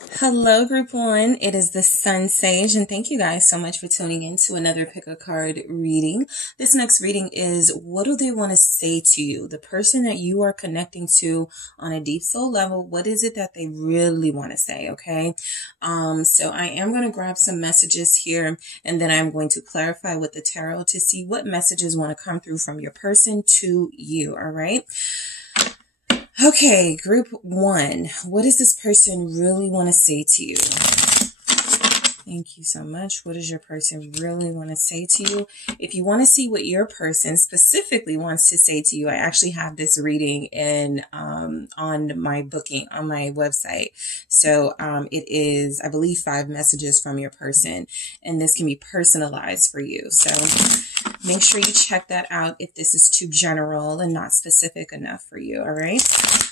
Hello, group one. It is the Sun Sage, and thank you guys so much for tuning in to another pick a card reading. This next reading is, what do they want to say to you? The person that you are connecting to on a deep soul level, what is it that they really want to say? Okay. So I am going to grab some messages here, and then I'm going to clarify with the tarot to see what messages want to come through from your person to you. All right. Okay, group one, what does this person really want to say to you? Thank you so much. What does your person really want to say to you? If you want to see what your person specifically wants to say to you, I actually have this reading in on my booking on my website. So it is, I believe, 5 messages from your person, and this can be personalized for you. So make sure you check that out if this is too general and not specific enough for you. All right.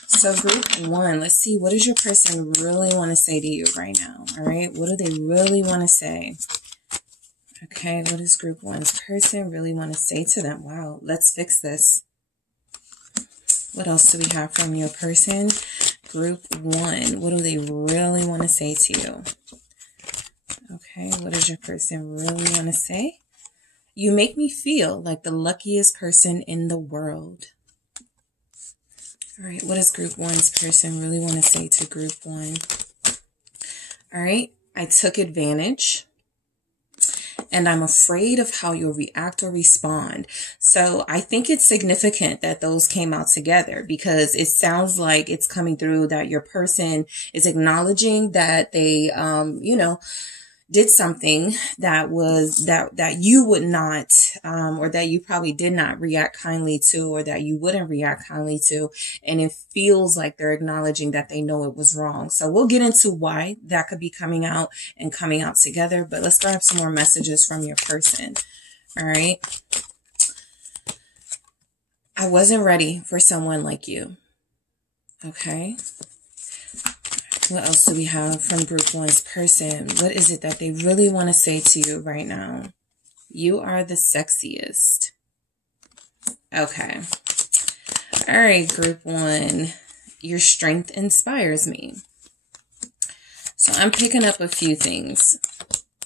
So group one, let's see, what does your person really want to say to you right now? All right. What do they really want to say? Okay. What does group one's person really want to say to them? Wow. Let's fix this. What else do we have from your person? Group one, what do they really want to say to you? Okay. What does your person really want to say? You make me feel like the luckiest person in the world. All right, what does group one's person really want to say to group one? All right, I took advantage, and I'm afraid of how you'll react or respond. So I think it's significant that those came out together, because it sounds like it's coming through that your person is acknowledging that they, did something that was that you would not, or that you probably did not react kindly to, or that you wouldn't react kindly to. And it feels like they're acknowledging that they know it was wrong. So we'll get into why that could be coming out and coming out together. But let's grab some more messages from your person. All right. I wasn't ready for someone like you. Okay. What else do we have from group one's person? What is it that they really want to say to you right now? You are the sexiest. Okay. All right, group one. Your strength inspires me. So I'm picking up a few things.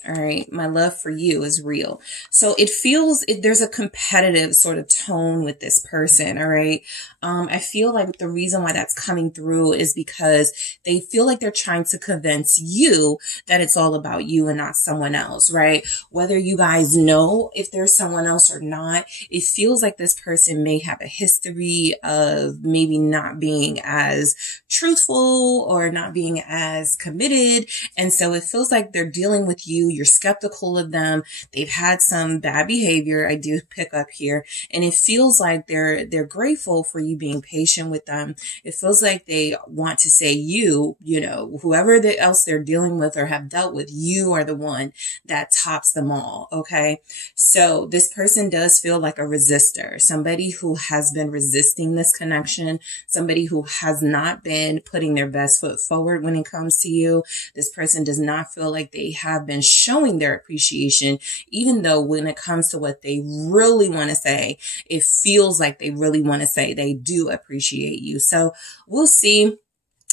All right. My love for you is real. So it feels, there's a competitive sort of tone with this person. All right. I feel like the reason why that's coming through is because they feel like they're trying to convince you that it's all about you and not someone else, right? Whether you guys know if there's someone else or not, it feels like this person may have a history of maybe not being as truthful or not being as committed. And so it feels like they're dealing with you. You're skeptical of them. They've had some bad behavior. I do pick up here, and it feels like they're grateful for you being patient with them. It feels like they want to say whoever else they're dealing with or have dealt with, you are the one that tops them all. Okay. So this person does feel like a resistor, somebody who has been resisting this connection, somebody who has not been putting their best foot forward when it comes to you. This person does not feel like they have been showing their appreciation, even though when it comes to what they really want to say, it feels like they really want to say they do appreciate you. So we'll see.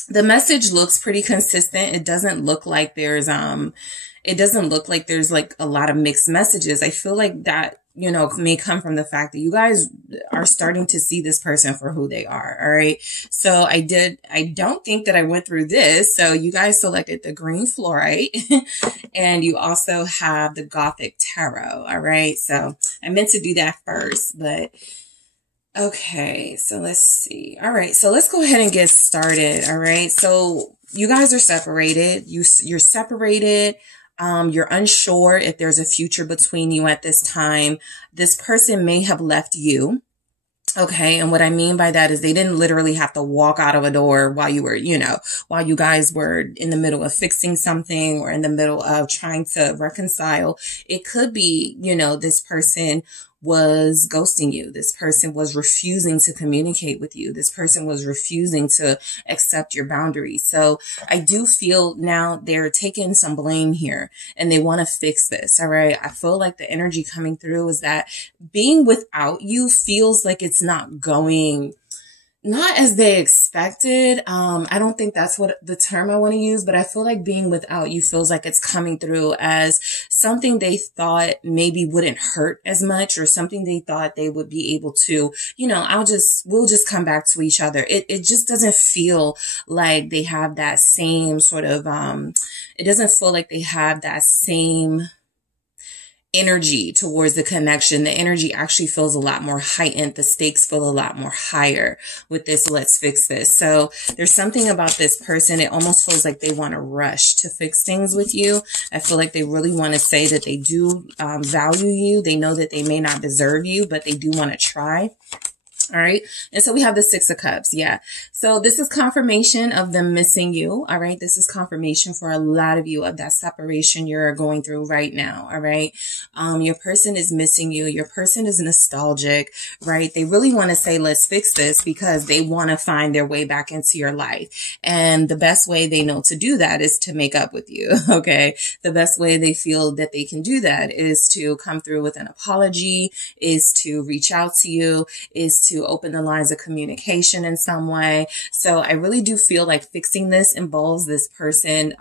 The message looks pretty consistent. It doesn't look like there's like a lot of mixed messages. I feel like that, may come from the fact that you guys are starting to see this person for who they are. All right. So I don't think that I went through this. So you guys selected the green fluorite and you also have the Gothic Tarot. All right. So I meant to do that first, but okay. So let's see. All right. So let's go ahead and get started. All right. So you guys are separated. You're separated. You're unsure if there's a future between you at this time. This person may have left you. Okay. And what I mean by that is they didn't literally have to walk out of a door while you were, while you guys were in the middle of fixing something or in the middle of trying to reconcile. It could be, this person was ghosting you. This person was refusing to communicate with you. This person was refusing to accept your boundaries. So I do feel now they're taking some blame here and they want to fix this. All right. I feel like the energy coming through is that being without you feels like it's not going not as they expected. I don't think that's what the term I want to use, but I feel like being without you feels like it's coming through as something they thought maybe wouldn't hurt as much, or something they thought they would be able to, you know, we'll just come back to each other. It just doesn't feel like they have that same sort of, it doesn't feel like they have that same energy towards the connection. The energy actually feels a lot more heightened. The stakes feel a lot more higher with this let's fix this. So there's something about this person. It almost feels like they want to rush to fix things with you. I feel like they really want to say that they do value you. They know that they may not deserve you, but they do want to try. All right. And so we have the Six of Cups. Yeah. So this is confirmation of them missing you. All right. This is confirmation for a lot of you of that separation you're going through right now. All right. Your person is missing you. Your person is nostalgic, right? They really want to say, let's fix this, because they want to find their way back into your life. And the best way they know to do that is to make up with you. Okay. The best way they feel that they can do that is to come through with an apology, is to reach out to you, is to open the lines of communication in some way. So I really do feel like fixing this involves this person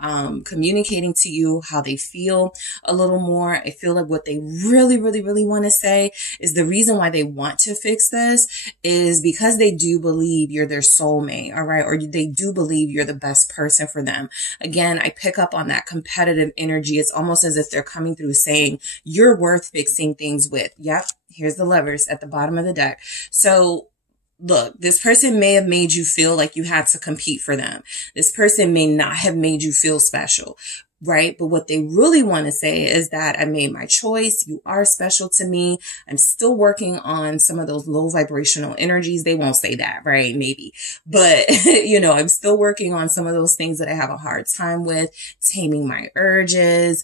communicating to you how they feel a little more. I feel like what they really want to say is the reason why they want to fix this is because they do believe you're their soulmate, all right? Or they do believe you're the best person for them. Again, I pick up on that competitive energy. It's almost as if they're coming through saying you're worth fixing things with. Yep. Here's the Lovers at the bottom of the deck. So look, this person may have made you feel like you had to compete for them. This person may not have made you feel special, right? But what they really want to say is that I made my choice. You are special to me. I'm still working on some of those low vibrational energies. They won't say that, right? Maybe. But, you know, I'm still working on some of those things that I have a hard time with, taming my urges,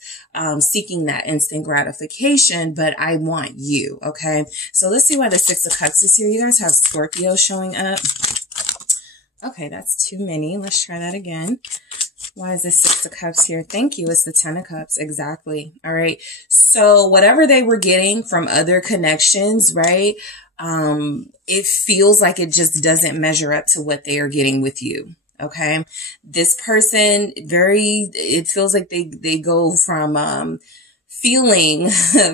seeking that instant gratification, but I want you. Okay. So let's see why the Six of Cups is here. You guys have Scorpio showing up. Okay. That's too many. Let's try that again. Why is this Six of Cups here? Thank you. It's the Ten of Cups. Exactly. All right. So whatever they were getting from other connections, right? It feels like it just doesn't measure up to what they are getting with you. Okay. This person it feels like they go from, feeling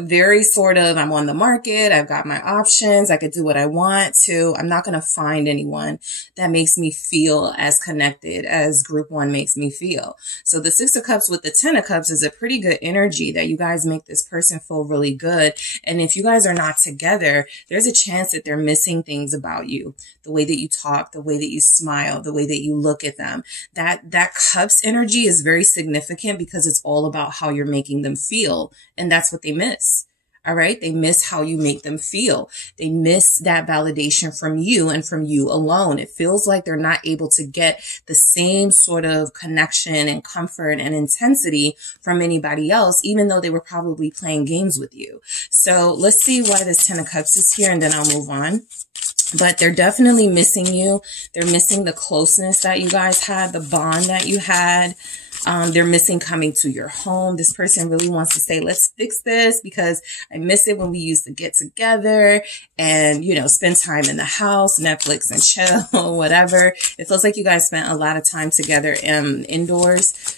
very sort of, I'm on the market, I've got my options, I could do what I want to, I'm not going to find anyone that makes me feel as connected as group one makes me feel. So the Six of Cups with the Ten of Cups is a pretty good energy that you guys make this person feel really good. And if you guys are not together, there's a chance that they're missing things about you. The way that you talk, the way that you smile, the way that you look at them. That Cups energy is very significant because it's all about how you're making them feel. And that's what they miss. All right. They miss how you make them feel. They miss that validation from you and from you alone. It feels like they're not able to get the same sort of connection and comfort and intensity from anybody else, even though they were probably playing games with you. So let's see why this Ten of Cups is here, and then I'll move on. But they're definitely missing you. They're missing the closeness that you guys had, the bond that you had. They're missing coming to your home. This person really wants to say, let's fix this because I miss it when we used to get together and, you know, spend time in the house, Netflix and chill, whatever. It feels like you guys spent a lot of time together indoors.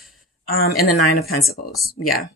And the Nine of Pentacles. Yeah.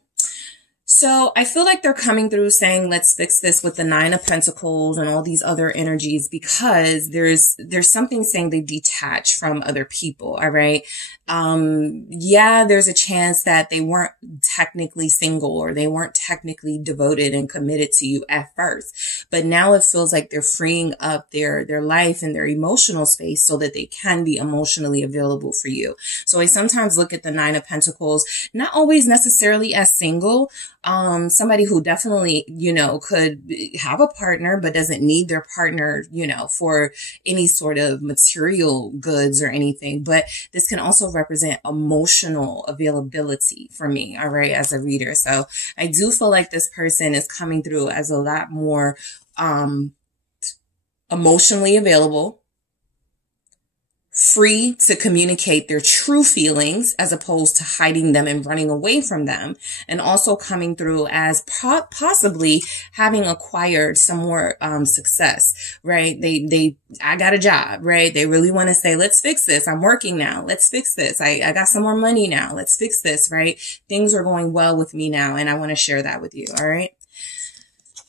So I feel like they're coming through saying, let's fix this with the Nine of Pentacles and all these other energies, because there's something saying they detach from other people. All right. Yeah, there's a chance that they weren't technically single or they weren't technically devoted and committed to you at first, but now it feels like they're freeing up their life and their emotional space so that they can be emotionally available for you. So I sometimes look at the Nine of Pentacles, not always necessarily as single, somebody who definitely, you know, could have a partner, but doesn't need their partner, you know, for any sort of material goods or anything. But this can also represent emotional availability for me, all right, as a reader. So I do feel like this person is coming through as a lot more emotionally available, free to communicate their true feelings as opposed to hiding them and running away from them, and also coming through as possibly having acquired some more success, right? I got a job, right? They really want to say, let's fix this. I'm working now. Let's fix this. I got some more money now. Let's fix this, right? Things are going well with me now, and I want to share that with you. All right.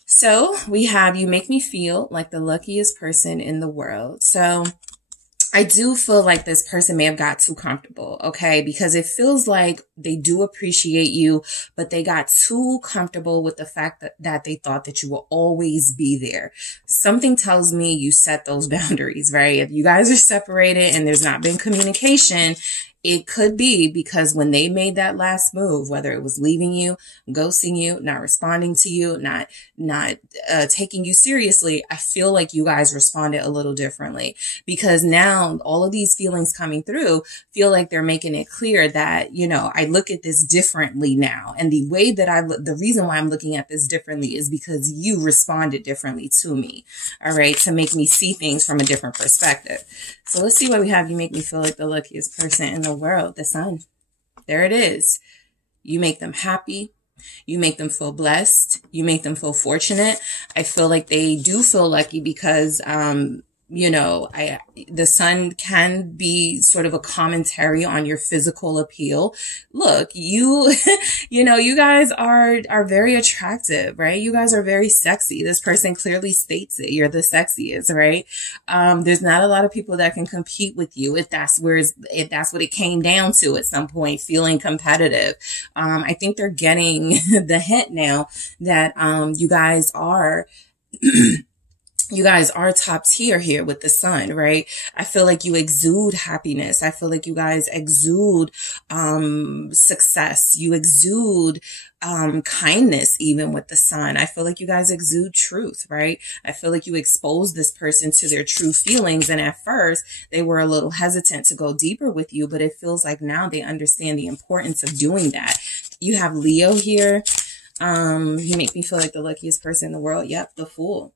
So we have, you make me feel like the luckiest person in the world. So I do feel like this person may have got too comfortable, okay? Because it feels like they do appreciate you, but they got too comfortable with the fact that they thought that you will always be there. Something tells me you set those boundaries, right? If you guys are separated and there's not been communication, it could be because when they made that last move, whether it was leaving you, ghosting you, not responding to you, not taking you seriously, I feel like you guys responded a little differently, because now all of these feelings coming through feel like they're making it clear that, you know, I look at this differently now. And the way that the reason why I'm looking at this differently is because you responded differently to me. All right. To make me see things from a different perspective. So let's see what we have. You make me feel like the luckiest person in the world, the sun. There it is. You make them happy. You make them feel blessed. You make them feel fortunate. I feel like they do feel lucky because, you know, the sun can be sort of a commentary on your physical appeal. Look, you know, you guys are very attractive, right? You guys are very sexy. This person clearly states it. You're the sexiest, right? There's not a lot of people that can compete with you if that's what it came down to at some point, feeling competitive. I think they're getting the hint now that, you guys are you guys are top tier here with the sun, right? I feel like you exude happiness. I feel like you guys exude success. You exude kindness even with the sun. I feel like you guys exude truth, right? I feel like you expose this person to their true feelings. And at first they were a little hesitant to go deeper with you, but it feels like now they understand the importance of doing that. You have Leo here. You make me feel like the luckiest person in the world. Yep, the Fool.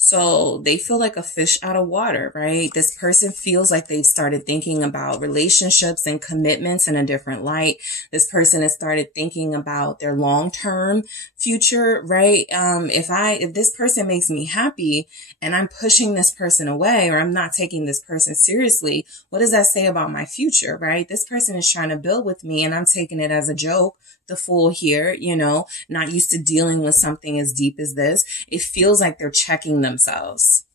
So they feel like a fish out of water, right? This person feels like they've started thinking about relationships and commitments in a different light. This person has started thinking about their long-term future, right? If this person makes me happy and I'm pushing this person away, or I'm not taking this person seriously, what does that say about my future, right? This person is trying to build with me and I'm taking it as a joke. The Fool here, you know, not used to dealing with something as deep as this. It feels like they're checking themselves.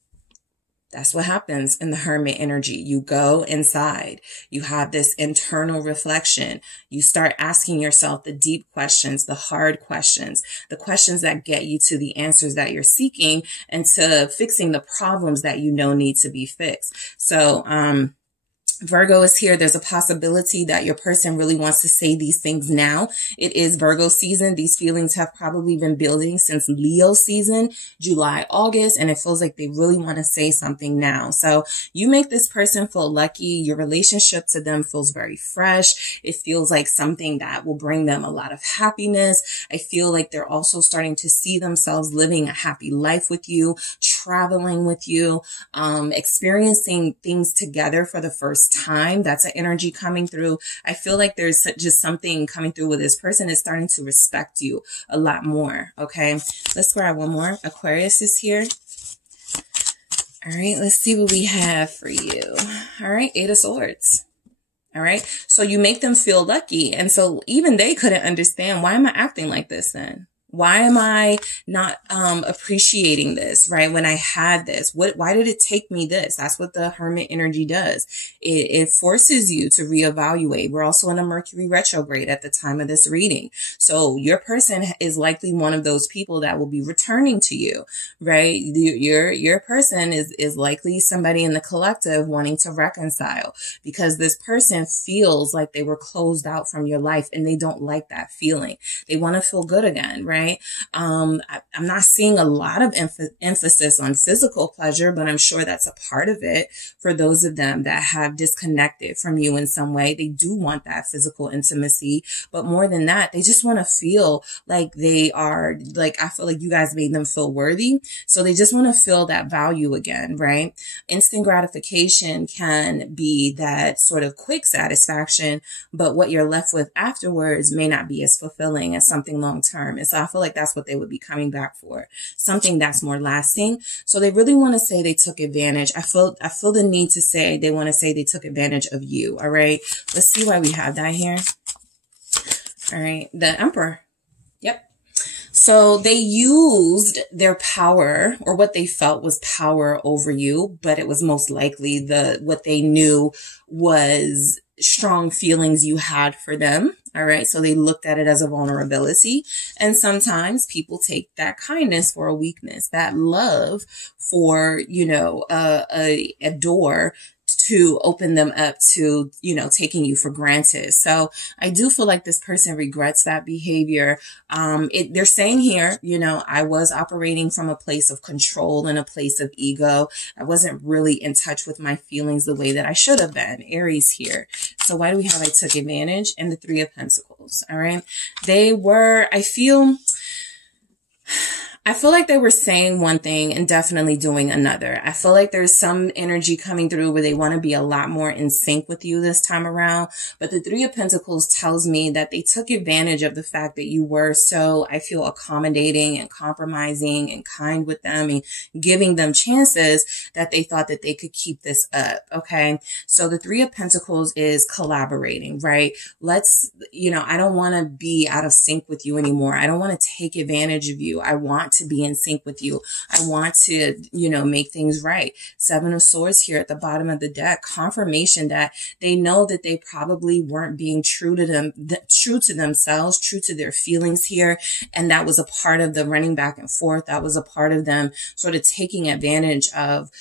That's what happens in the Hermit energy. You go inside. You have this internal reflection. You start asking yourself the deep questions, the hard questions, the questions that get you to the answers that you're seeking and to fixing the problems that you know need to be fixed. So, Virgo is here. There's a possibility that your person really wants to say these things now. It is Virgo season. These feelings have probably been building since Leo season, July, August, and it feels like they really want to say something now. So you make this person feel lucky. Your relationship to them feels very fresh. It feels like something that will bring them a lot of happiness. I feel like they're also starting to see themselves living a happy life with you, traveling with you, experiencing things together for the first time. That's an energy coming through. I feel like there's just something coming through with this person is starting to respect you a lot more. Okay, let's grab one more. Aquarius is here. All right, let's see what we have for you. All right, Eight of Swords. All right, so you make them feel lucky. And so even they couldn't understand, why am I acting like this then? Why am I not appreciating this, right? When I had this, why did it take me this? That's what the Hermit energy does. It forces you to reevaluate. We're also in a Mercury retrograde at the time of this reading. So your person is likely one of those people that will be returning to you, right? Your person is likely somebody in the collective wanting to reconcile, because this person feels like they were closed out from your life and they don't like that feeling. They want to feel good again, right? right? I'm not seeing a lot of emphasis on physical pleasure, but I'm sure that's a part of it for those of them that have disconnected from you in some way. They do want that physical intimacy, but more than that, they just want to feel like they are, like, I feel like you guys made them feel worthy. So they just want to feel that value again, right? Instant gratification can be that sort of quick satisfaction, but what you're left with afterwards may not be as fulfilling as something long term. And so I feel like that's what they would be coming back for, something that's more lasting. So they really want to say they took advantage. I feel the need to say they want to say they took advantage of you. All right. Let's see why we have that here. All right. The Emperor. Yep. So they used their power, or what they felt was power over you, but it was most likely what they knew was strong feelings you had for them. All right. So they looked at it as a vulnerability. And sometimes people take that kindness for a weakness, that love for, you know, a door to open them up to, you know, taking you for granted. So I do feel like this person regrets that behavior. They're saying here, you know, I was operating from a place of control and a place of ego. I wasn't really in touch with my feelings the way that I should have been. Aries here. So why do we have I took advantage? And the Three of Pentacles. All right. They were, I feel like they were saying one thing and definitely doing another. I feel like there's some energy coming through where they want to be a lot more in sync with you this time around. But the Three of Pentacles tells me that they took advantage of the fact that you were so, I feel, accommodating and compromising and kind with them and giving them chances, that they thought that they could keep this up. Okay. So the Three of Pentacles is collaborating, right? Let's, you know, I don't want to be out of sync with you anymore. I don't want to take advantage of you. I want to be in sync with you. I want to, you know, make things right. Seven of Swords here at the bottom of the deck, confirmation that they know that they probably weren't being true to themselves, true to their feelings here. And that was a part of the running back and forth. That was a part of them sort of taking advantage of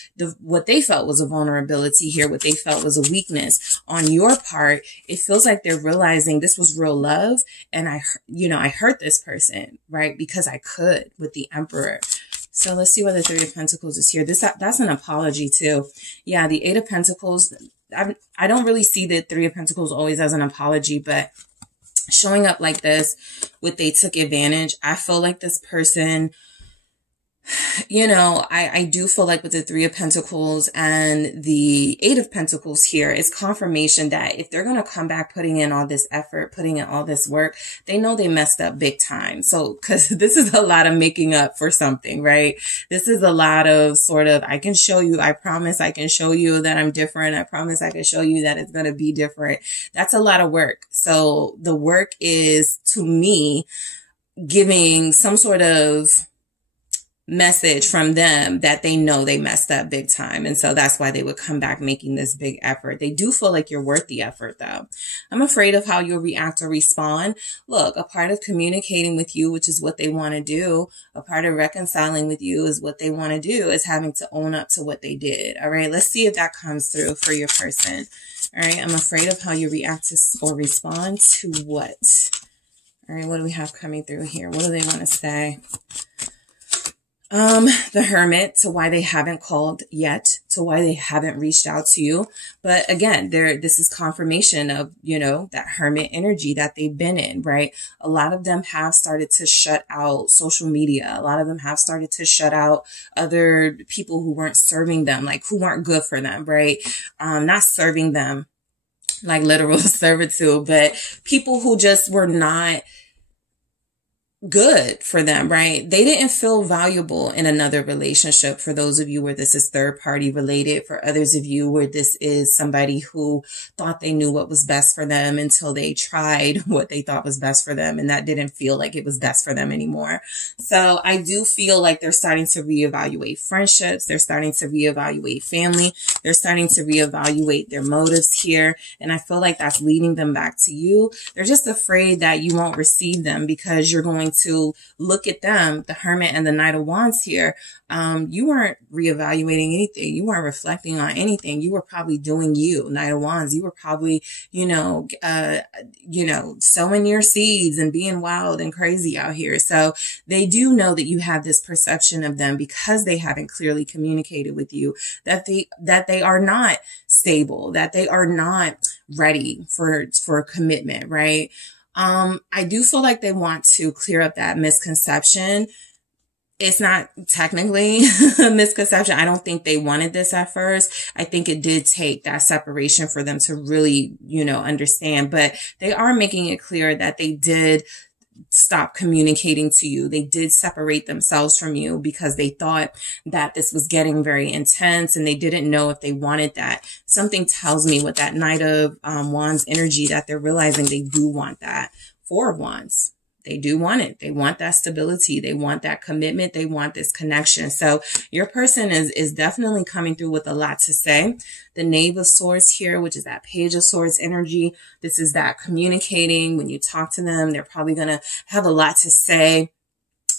what they felt was a vulnerability here, what they felt was a weakness on your part. It feels like they're realizing this was real love. And I hurt this person, right? Because I could, with the Emperor. So let's see what the Three of Pentacles is here. That's an apology too. Yeah, the Eight of Pentacles. I don't really see the Three of Pentacles always as an apology, but showing up like this with they took advantage. I feel like this person, you know, I do feel like with the Three of Pentacles and the Eight of Pentacles here, it's confirmation that if they're going to come back putting in all this effort, putting in all this work, they know they messed up big time. So, because this is a lot of making up for something, right? This is a lot of sort of, I can show you, I promise I can show you that I'm different. I promise I can show you that it's going to be different. That's a lot of work. So the work is, to me, giving some sort of message from them that they know they messed up big time. And so that's why they would come back making this big effort. They do feel like you're worth the effort though. I'm afraid of how you'll react or respond. Look, a part of communicating with you, which is what they want to do, a part of reconciling with you is what they want to do, is having to own up to what they did. All right. Let's see if that comes through for your person. All right. I'm afraid of how you react to or respond to what? All right. What do we have coming through here? What do they want to say? The Hermit, to why they haven't called yet, to why they haven't reached out to you. But again, this is confirmation of, you know, that Hermit energy that they've been in, right? A lot of them have started to shut out social media. A lot of them have started to shut out other people who weren't serving them, like who weren't good for them, right? Not serving them like literal servitude, but people who just were not good for them, right? They didn't feel valuable in another relationship. For those of you where this is third party related, for others of you where this is somebody who thought they knew what was best for them until they tried what they thought was best for them, and that didn't feel like it was best for them anymore. So I do feel like they're starting to reevaluate friendships. They're starting to reevaluate family. They're starting to reevaluate their motives here. And I feel like that's leading them back to you. They're just afraid that you won't receive them because you're going to look at them, the Hermit and the Knight of Wands here, you weren't reevaluating anything. You weren't reflecting on anything. You were probably doing you, Knight of Wands. You were probably, sowing your seeds and being wild and crazy out here. So they do know that you have this perception of them because they haven't clearly communicated with you that they are not stable, that they are not ready for a commitment, right? I do feel like they want to clear up that misconception. It's not technically a misconception. I don't think they wanted this at first. I think it did take that separation for them to really, understand, but they are making it clear that they did stop communicating to you. They did separate themselves from you because they thought that this was getting very intense and they didn't know if they wanted that. Something tells me with that Knight of Wands energy that they're realizing they do want that. Four of Wands. They do want it. They want that stability. They want that commitment. They want this connection. So your person is definitely coming through with a lot to say. The Knave of Swords here, which is that Page of Swords energy. This is that communicating. When you talk to them, they're probably going to have a lot to say.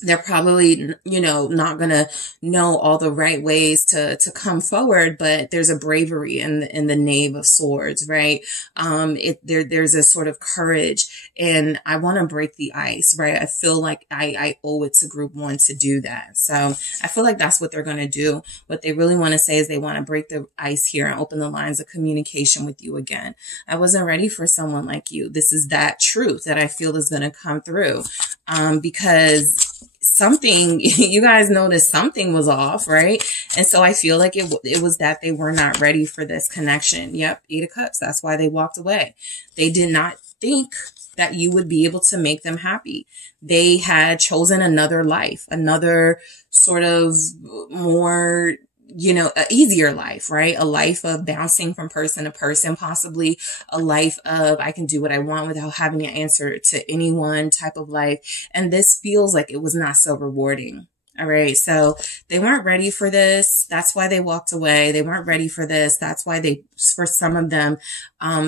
They're probably, not going to know all the right ways to come forward, but there's a bravery in the Knave of Swords, right? There's a sort of courage, and I want to break the ice, right? I feel like I owe it to group one to do that. So I feel like that's what they're going to do. What they really want to say is they want to break the ice here and open the lines of communication with you again. I wasn't ready for someone like you. This is that truth that I feel is going to come through, because something, you guys noticed something was off, right? And so I feel like it was that they were not ready for this connection. Yep, 8 of Cups. That's why they walked away. They did not think that you would be able to make them happy. They had chosen another life, another sort of more, an easier life, right? A life of bouncing from person to person, possibly a life of I can do what I want without having to answer to anyone type of life. And this feels like it was not so rewarding. All right. So they weren't ready for this. That's why they walked away. They weren't ready for this. That's why for some of them,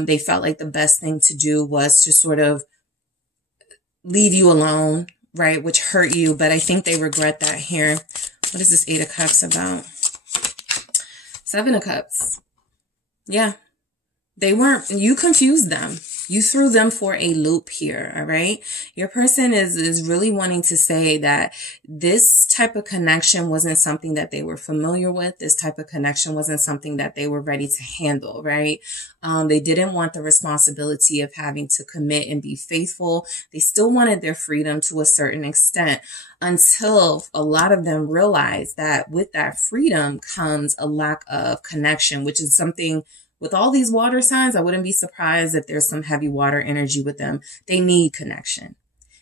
they felt like the best thing to do was to sort of leave you alone, right? Which hurt you. But I think they regret that here. What is this 8 of Cups about? 7 of Cups. Yeah. You confused them. You threw them for a loop here. All right. Your person is really wanting to say that this type of connection wasn't something that they were familiar with. This type of connection wasn't something that they were ready to handle. Right. They didn't want the responsibility of having to commit and be faithful. They still wanted their freedom to a certain extent, until a lot of them realized that with that freedom comes a lack of connection, which is something with all these water signs. I wouldn't be surprised if there's some heavy water energy with them. They need connection.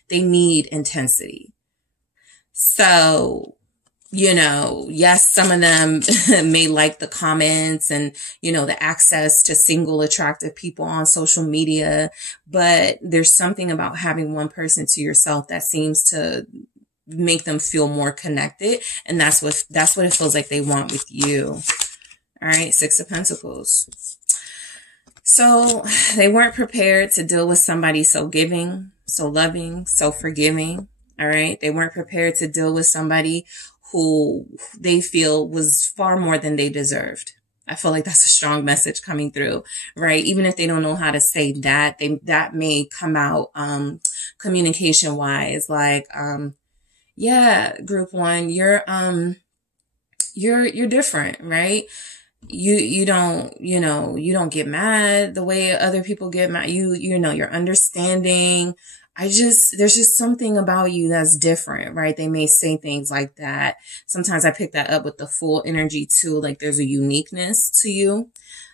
They need intensity. So, yes, some of them may like the comments and, the access to single attractive people on social media, but there's something about having one person to yourself that seems to make them feel more connected. And that's what it feels like they want with you. All right. 6 of Pentacles. So they weren't prepared to deal with somebody so giving, so loving, so forgiving. All right. They weren't prepared to deal with somebody who they feel was far more than they deserved. I feel like that's a strong message coming through, right? Even if they don't know how to say that, that may come out, communication wise, like, yeah, group one, you're different, right? You don't get mad the way other people get mad. You're understanding. There's just something about you that's different, right? They may say things like that. Sometimes I pick that up with the full energy too. Like there's a uniqueness to you.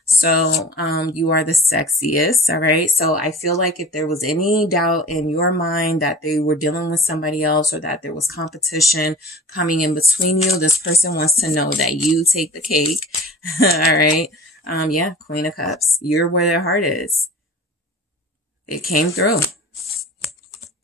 So, you are the sexiest. All right. So I feel like if there was any doubt in your mind that they were dealing with somebody else or that there was competition coming in between you, this person wants to know that you take the cake. All right. Yeah. Queen of Cups. You're where their heart is. It came through.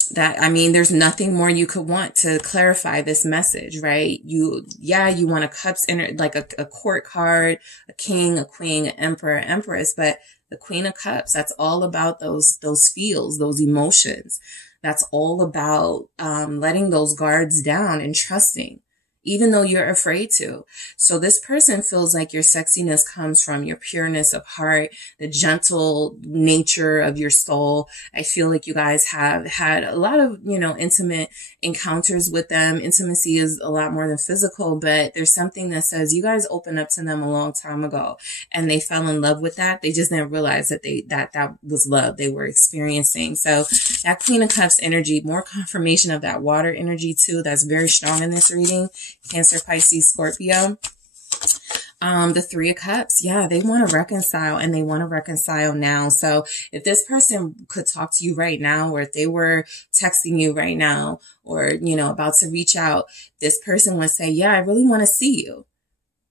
There's nothing more you could want to clarify this message, right? You want a cups like a court card, a king, a queen, an emperor, empress, but the Queen of Cups, that's all about those feels, those emotions. that's all about letting those guards down and trusting, even though you're afraid to. So this person feels like your sexiness comes from your pureness of heart, the gentle nature of your soul. I feel like you guys have had a lot of, intimate encounters with them. Intimacy is a lot more than physical, but there's something that says you guys opened up to them a long time ago and they fell in love with that. They just didn't realize that that was love they were experiencing. So that Queen of Cups energy, more confirmation of that water energy too. That's very strong in this reading. Cancer, Pisces, Scorpio. The Three of Cups. Yeah, they want to reconcile and they want to reconcile now. So if this person could talk to you right now, or if they were texting you right now, or, about to reach out, this person would say, yeah, I really want to see you.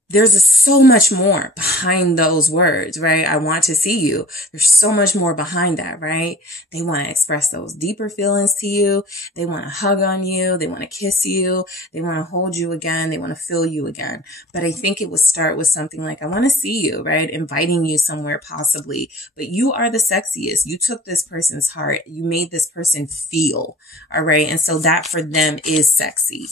There's so much more behind those words, right? I want to see you. There's so much more behind that, right? They want to express those deeper feelings to you. They want to hug on you. They want to kiss you. They want to hold you again. They want to feel you again. But I think it would start with something like, I want to see you, right? Inviting you somewhere possibly. But you are the sexiest. You took this person's heart. You made this person feel, all right? And so that for them is sexy.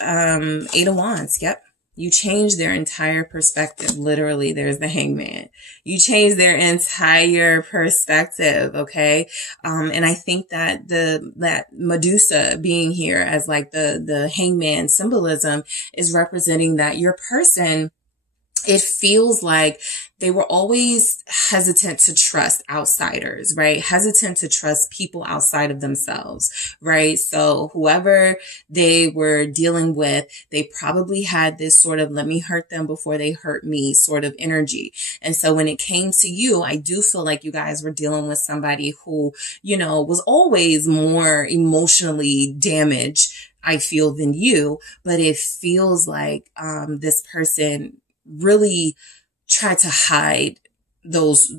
Eight of Wands. Yep. You change their entire perspective. Literally, there's the Hangman. You change their entire perspective, okay? And I think that that Medusa being here as like the Hangman symbolism is representing that your person, it feels like they were always hesitant to trust outsiders, right? Hesitant to trust people outside of themselves, right? So whoever they were dealing with, they probably had this sort of, let me hurt them before they hurt me sort of energy. And so when it came to you, I do feel like you guys were dealing with somebody who, was always more emotionally damaged, I feel, than you. But it feels like this person really try to hide those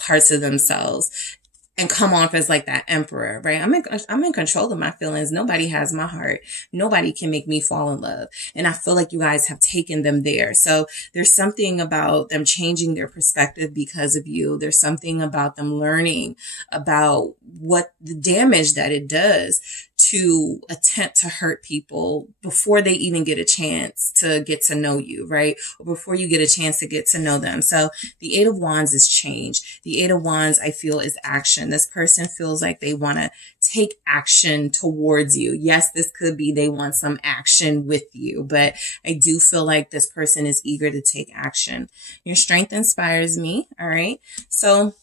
parts of themselves and come off as like that emperor, right? I'm in control of my feelings. Nobody has my heart. Nobody can make me fall in love. And I feel like you guys have taken them there. So there's something about them changing their perspective because of you. There's something about them learning about what the damage that it does to attempt to hurt people before they even get a chance to get to know you, right? Or before you get a chance to get to know them. So the Eight of Wands is change. The Eight of Wands, I feel, is action. This person feels like they want to take action towards you. Yes, this could be they want some action with you, but I do feel like this person is eager to take action. Your strength inspires me. All right. So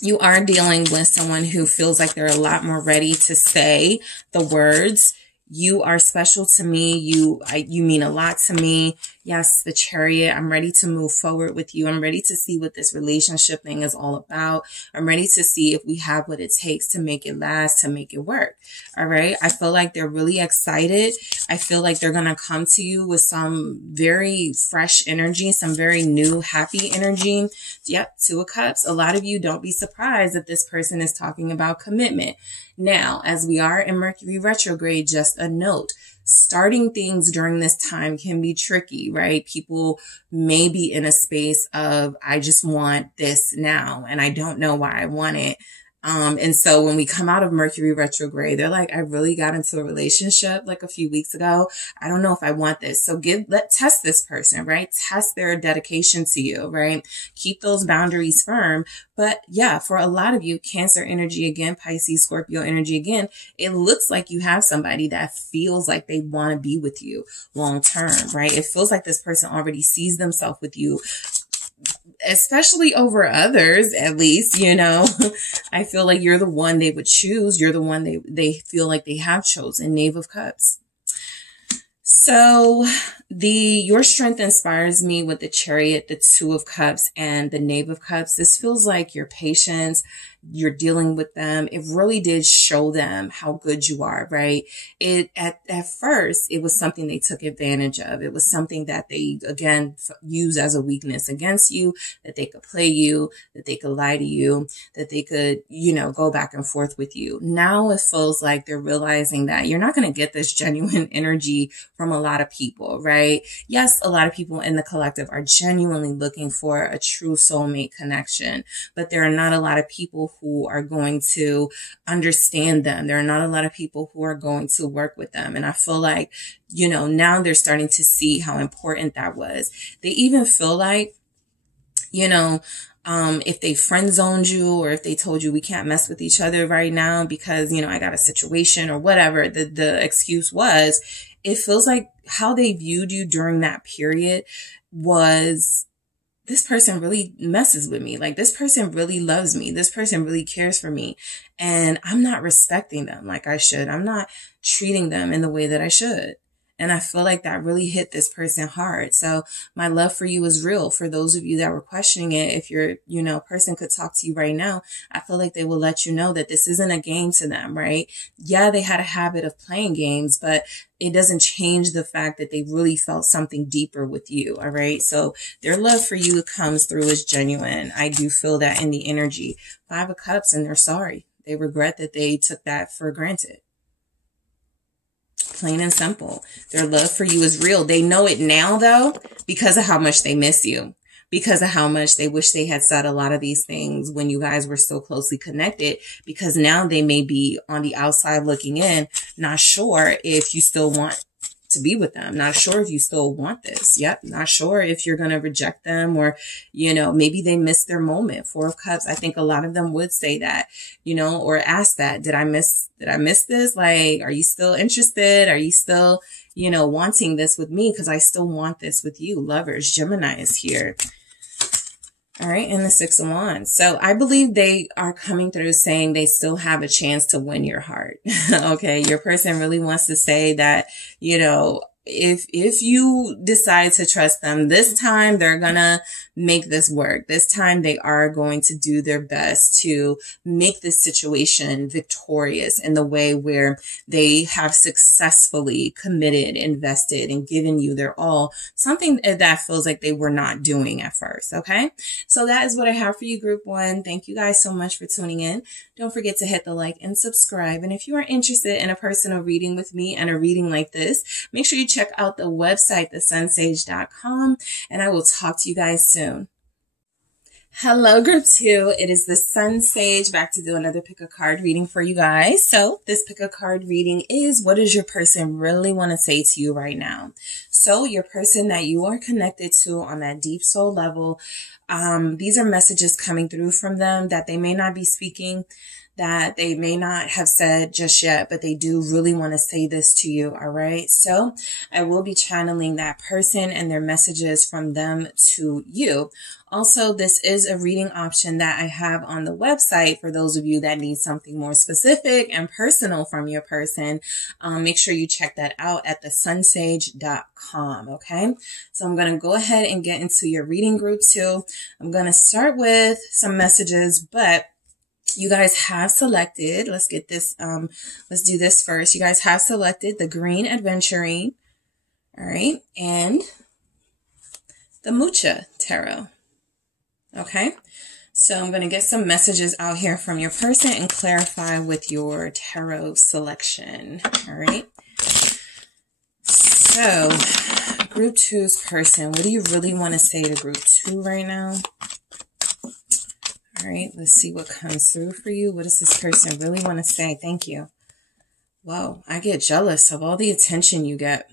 you are dealing with someone who feels like they're a lot more ready to say the words, you are special to me. You mean a lot to me. Yes, the Chariot. I'm ready to move forward with you. I'm ready to see what this relationship thing is all about. I'm ready to see if we have what it takes to make it last, to make it work. All right. I feel like they're really excited. I feel like they're going to come to you with some very fresh energy, some very new, happy energy. Yep. Two of Cups. A lot of you, don't be surprised if this person is talking about commitment. Now, as we are in Mercury retrograde, just a note. Starting things during this time can be tricky, right? People may be in a space of, I just want this now, and I don't know why I want it. And so when we come out of Mercury retrograde, they're like, I really got into a relationship like a few weeks ago. I don't know if I want this. So test this person, right? Test their dedication to you, right? Keep those boundaries firm. But yeah, for a lot of you, Cancer energy again, Pisces, Scorpio energy again, it looks like you have somebody that feels like they want to be with you long term, right? It feels like this person already sees themselves with you, especially over others, at least, I feel like you're the one they would choose. You're the one they feel like they have chosen. Knave of Cups. So your strength inspires me with the Chariot, the Two of Cups, and the Knave of Cups. This feels like your patience, you're dealing with them. It really did show them how good you are, right? At first, it was something they took advantage of. It was something that they, again, use as a weakness against you, that they could play you, that they could lie to you, that they could, go back and forth with you. Now it feels like they're realizing that you're not going to get this genuine energy from a lot of people, right? Yes, a lot of people in the collective are genuinely looking for a true soulmate connection, but there are not a lot of people people who are going to understand them. There are not a lot of people who are going to work with them. And I feel like, you know, now they're starting to see how important that was. They even feel like, you know, if they friend zoned you, or if they told you we can't mess with each other right now because, you know, I got a situation or whatever the excuse was, it feels like how they viewed you during that period was, this person really messes with me. Like, this person really loves me. This person really cares for me. And I'm not respecting them like I should. I'm not treating them in the way that I should. And I feel like that really hit this person hard. So my love for you is real. For those of you that were questioning it, if your, you know, person could talk to you right now, I feel like they will let you know that this isn't a game to them, right? Yeah, they had a habit of playing games, but it doesn't change the fact that they really felt something deeper with you. All right. So their love for you comes through as genuine. I do feel that in the energy. 5 of Cups, and they're sorry. They regret that they took that for granted. Plain and simple. Their love for you is real. They know it now, though, because of how much they miss you, because of how much they wish they had said a lot of these things when you guys were so closely connected, because now they may be on the outside looking in, not sure if you still want to be with them, not sure if you still want this. Yep. Not sure if you're going to reject them, or, you know, maybe they missed their moment. 4 of Cups. I think a lot of them would say that, you know, or ask that, did I miss this? Like, are you still interested? Are you still, you know, wanting this with me? Because I still want this with you. Lovers. Gemini is here. All right. And the 6 of Wands. So I believe they are coming through saying they still have a chance to win your heart. Okay. Your person really wants to say that, you know, if you decide to trust them this time, they're gonna make this work. This time they are going to do their best to make this situation victorious in the way where they have successfully committed, invested, and given you their all, something that feels like they were not doing at first. Okay. So that is what I have for you, group 1. Thank you guys so much for tuning in. Don't forget to hit the like and subscribe. And if you are interested in a personal reading with me and a reading like this, make sure you check out the website, TheSunSage.com, and I will talk to you guys soon. Hello, group 2. It is the SunSage back to do another pick a card reading for you guys. So this pick a card reading is, what does your person really want to say to you right now? So your person that you are connected to on that deep soul level, these are messages coming through from them that they may not be speaking, that they may not have said just yet, but they do really want to say this to you. All right. So I will be channeling that person and their messages from them to you. Also, this is a reading option that I have on the website for those of you that need something more specific and personal from your person. Make sure you check that out at TheSunSage.com. Okay. So I'm going to go ahead and get into your reading, group 2. I'm going to start with some messages, but you guys have selected, let's get this, let's do this first. You guys have selected the Green Adventurine, all right, and the Mucha Tarot, okay? So I'm going to get some messages out here from your person and clarify with your tarot selection, all right? So, group 2's person, what do you really want to say to group 2 right now? All right, let's see what comes through for you. What does this person really want to say? Thank you. Whoa, I get jealous of all the attention you get.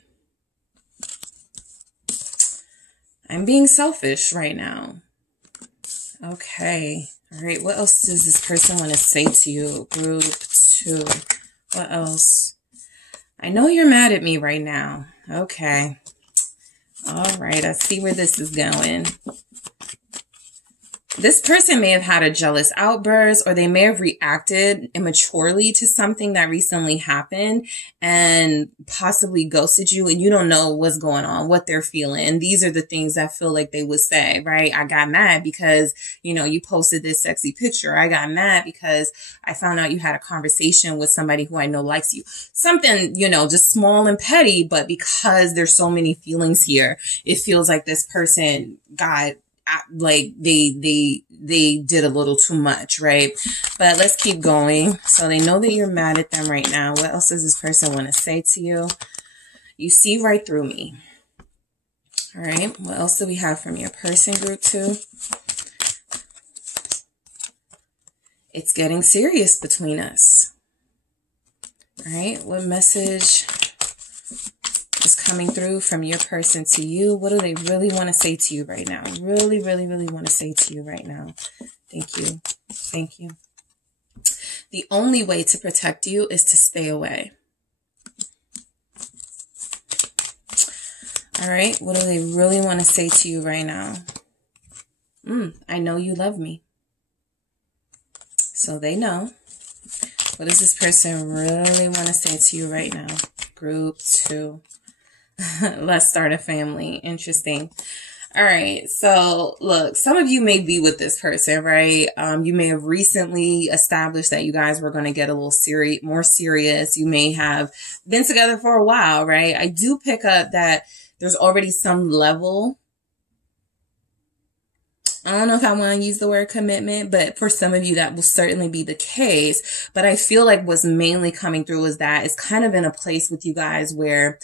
I'm being selfish right now. Okay. All right, what else does this person want to say to you? Group 2. What else? I know you're mad at me right now. Okay. All right, I see where this is going. This person may have had a jealous outburst, or they may have reacted immaturely to something that recently happened and possibly ghosted you, and you don't know what's going on, what they're feeling. And these are the things that feel like they would say, right? I got mad because, you know, you posted this sexy picture. I got mad because I found out you had a conversation with somebody who I know likes you. Something, you know, just small and petty, but because there's so many feelings here, it feels like this person got like they did a little too much, right? But let's keep going. So they know that you're mad at them right now. What else does this person want to say to you? You see right through me. All right. What else do we have from your person, group 2? It's getting serious between us. All right, what message is coming through from your person to you? What do they really want to say to you right now? Really, really, really want to say to you right now. Thank you. Thank you. The only way to protect you is to stay away. All right, what do they really want to say to you right now? I know you love me. So they know. What does this person really want to say to you right now? Group 2. Let's start a family. Interesting. All right. So look, some of you may be with this person, right? You may have recently established that you guys were going to get a little more serious. You may have been together for a while, right? I do pick up that there's already some level. I don't know if I want to use the word commitment, but for some of you, that will certainly be the case. But I feel like what's mainly coming through is that it's kind of in a place with you guys where,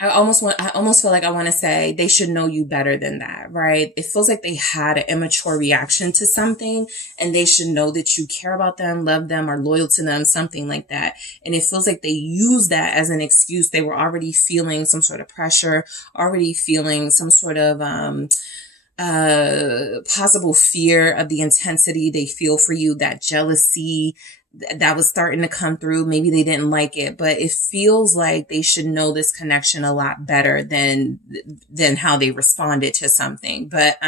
I almost feel like I want to say they should know you better than that, right? It feels like they had an immature reaction to something and they should know that you care about them, love them, are loyal to them, something like that. And it feels like they use that as an excuse. They were already feeling some sort of pressure, already feeling some sort of, possible fear of the intensity they feel for you, that jealousy that was starting to come through. Maybe they didn't like it, but it feels like they should know this connection a lot better than how they responded to something. But,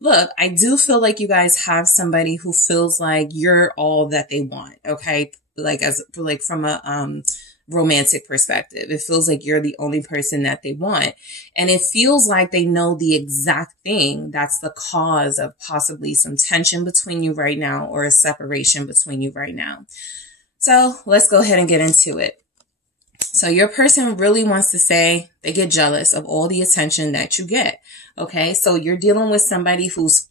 look, I do feel like you guys have somebody who feels like you're all that they want. Okay. Like from a, romantic perspective, it feels like you're the only person that they want. And it feels like they know the exact thing that's the cause of possibly some tension between you right now or a separation between you right now. So let's go ahead and get into it. So your person really wants to say they get jealous of all the attention that you get. Okay. So you're dealing with somebody who's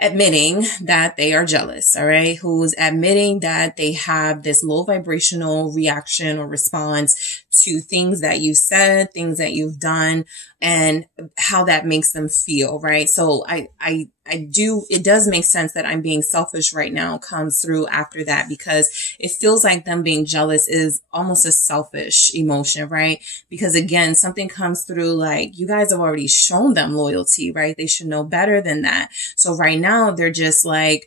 admitting that they are jealous, all right? Who's admitting that they have this low vibrational reaction or response to things that you've said, things that you've done, and how that makes them feel, right? So it does make sense that I'm being selfish right now comes through after that, because it feels like them being jealous is almost a selfish emotion, right? Because again, something comes through like you guys have already shown them loyalty, right? They should know better than that. So right now they're just like,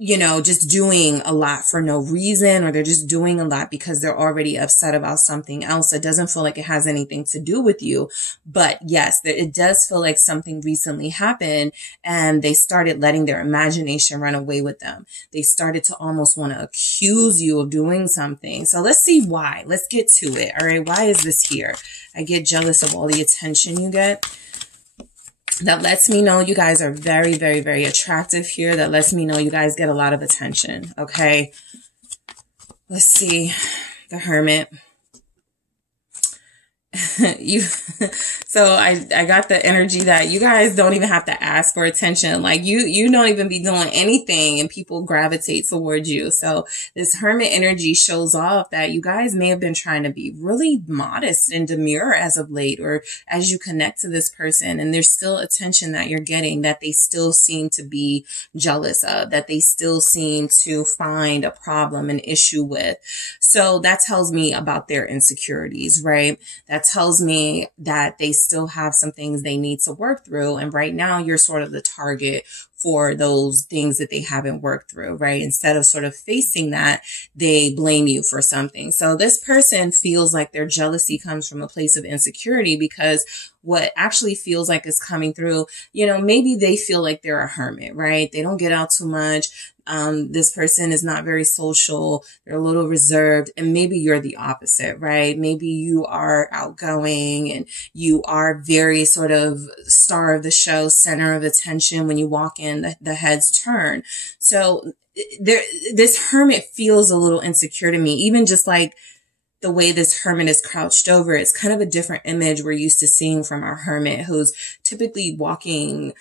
just doing a lot for no reason, or they're just doing a lot because they're already upset about something else. It doesn't feel like it has anything to do with you. But yes, it does feel like something recently happened and they started letting their imagination run away with them. They started to almost want to accuse you of doing something. So let's see why. Let's get to it. All right. Why is this here? I get jealous of all the attention you get. That lets me know you guys are very, very, very attractive here. That lets me know you guys get a lot of attention. Okay. Let's see. The Hermit. So I got the energy that you guys don't even have to ask for attention. Like you don't even be doing anything and people gravitate towards you. So this Hermit energy shows off that you guys may have been trying to be really modest and demure as of late, or as you connect to this person, and there's still attention that you're getting that they still seem to be jealous of, that they still seem to find a problem, an issue with. So that tells me about their insecurities, right? That tells me that they still have some things they need to work through. And right now you're sort of the target for those things that they haven't worked through, right? Instead of sort of facing that, they blame you for something. So this person feels like their jealousy comes from a place of insecurity, because what actually feels like is coming through, maybe they feel like they're a hermit, right? They don't get out too much. This person is not very social. They're a little reserved, and maybe you're the opposite, right? Maybe you are outgoing and you are very sort of star of the show, center of attention. When you walk in, the heads turn. So this hermit feels a little insecure to me, even just like the way this hermit is crouched over. It's kind of a different image we're used to seeing from our hermit, who's typically walking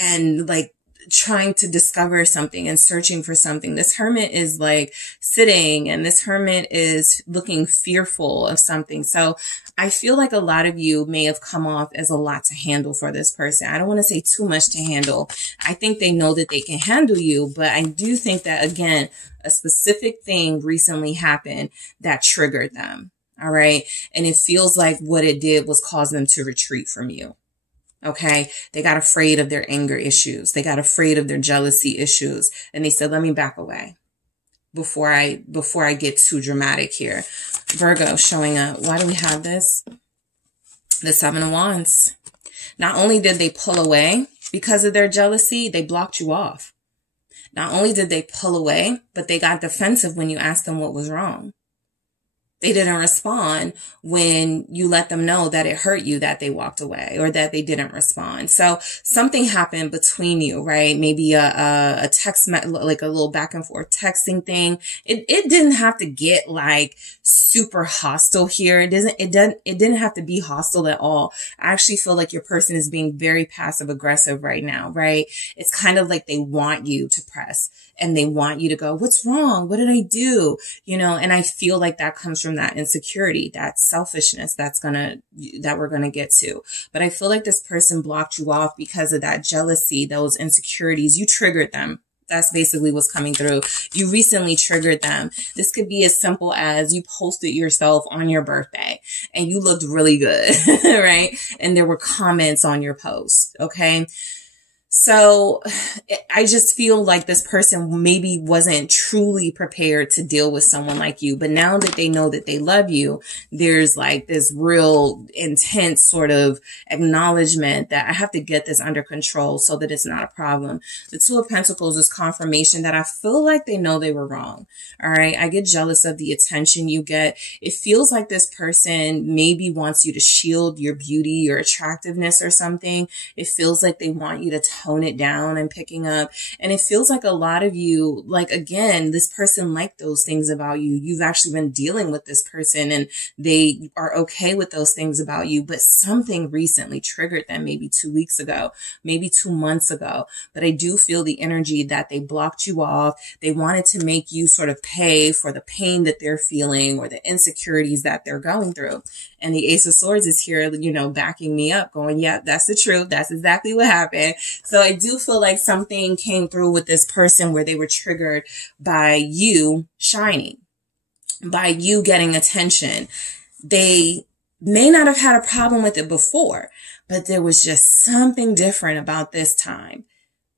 and like trying to discover something and searching for something. This Hermit is like sitting, and this Hermit is looking fearful of something. So I feel like a lot of you may have come off as a lot to handle for this person. I don't want to say too much to handle. I think they know that they can handle you, but I do think that, again, a specific thing recently happened that triggered them. All right. And it feels like what it did was cause them to retreat from you. Okay. They got afraid of their anger issues. They got afraid of their jealousy issues. And they said, let me back away before I get too dramatic here. Virgo showing up. Why do we have this? The Seven of Wands. Not only did they pull away because of their jealousy, they blocked you off. Not only did they pull away, but they got defensive when you asked them what was wrong. They didn't respond when you let them know that it hurt you that they walked away or that they didn't respond. So something happened between you, right? Maybe a text, like a little back and forth texting thing. It didn't have to get like super hostile here. It didn't have to be hostile at all. I actually feel like your person is being very passive aggressive right now, right? It's kind of like they want you to press and they want you to go, what's wrong? What did I do? You know, and I feel like that comes from that insecurity, that selfishness that we're going to get to. But I feel like this person blocked you off because of that jealousy, those insecurities. You triggered them. That's basically what's coming through. You recently triggered them. This could be as simple as you posted yourself on your birthday and you looked really good, right? And there were comments on your post. Okay. So I just feel like this person maybe wasn't truly prepared to deal with someone like you. But now that they know that they love you, there's like this real intense sort of acknowledgement that I have to get this under control so that it's not a problem. The Two of Pentacles is confirmation that I feel like they know they were wrong. All right. I get jealous of the attention you get. It feels like this person maybe wants you to shield your beauty, your attractiveness or something. It feels like they want you to tone it down and picking up. And it feels like a lot of you, like, again, this person liked those things about you. You've actually been dealing with this person and they are okay with those things about you, but something recently triggered them, maybe 2 weeks ago, maybe 2 months ago. But I do feel the energy that they blocked you off. They wanted to make you sort of pay for the pain that they're feeling or the insecurities that they're going through. And the Ace of Swords is here, you know, backing me up, going, yeah, that's the truth. That's exactly what happened. So I do feel like something came through with this person where they were triggered by you shining, by you getting attention. They may not have had a problem with it before, but there was just something different about this time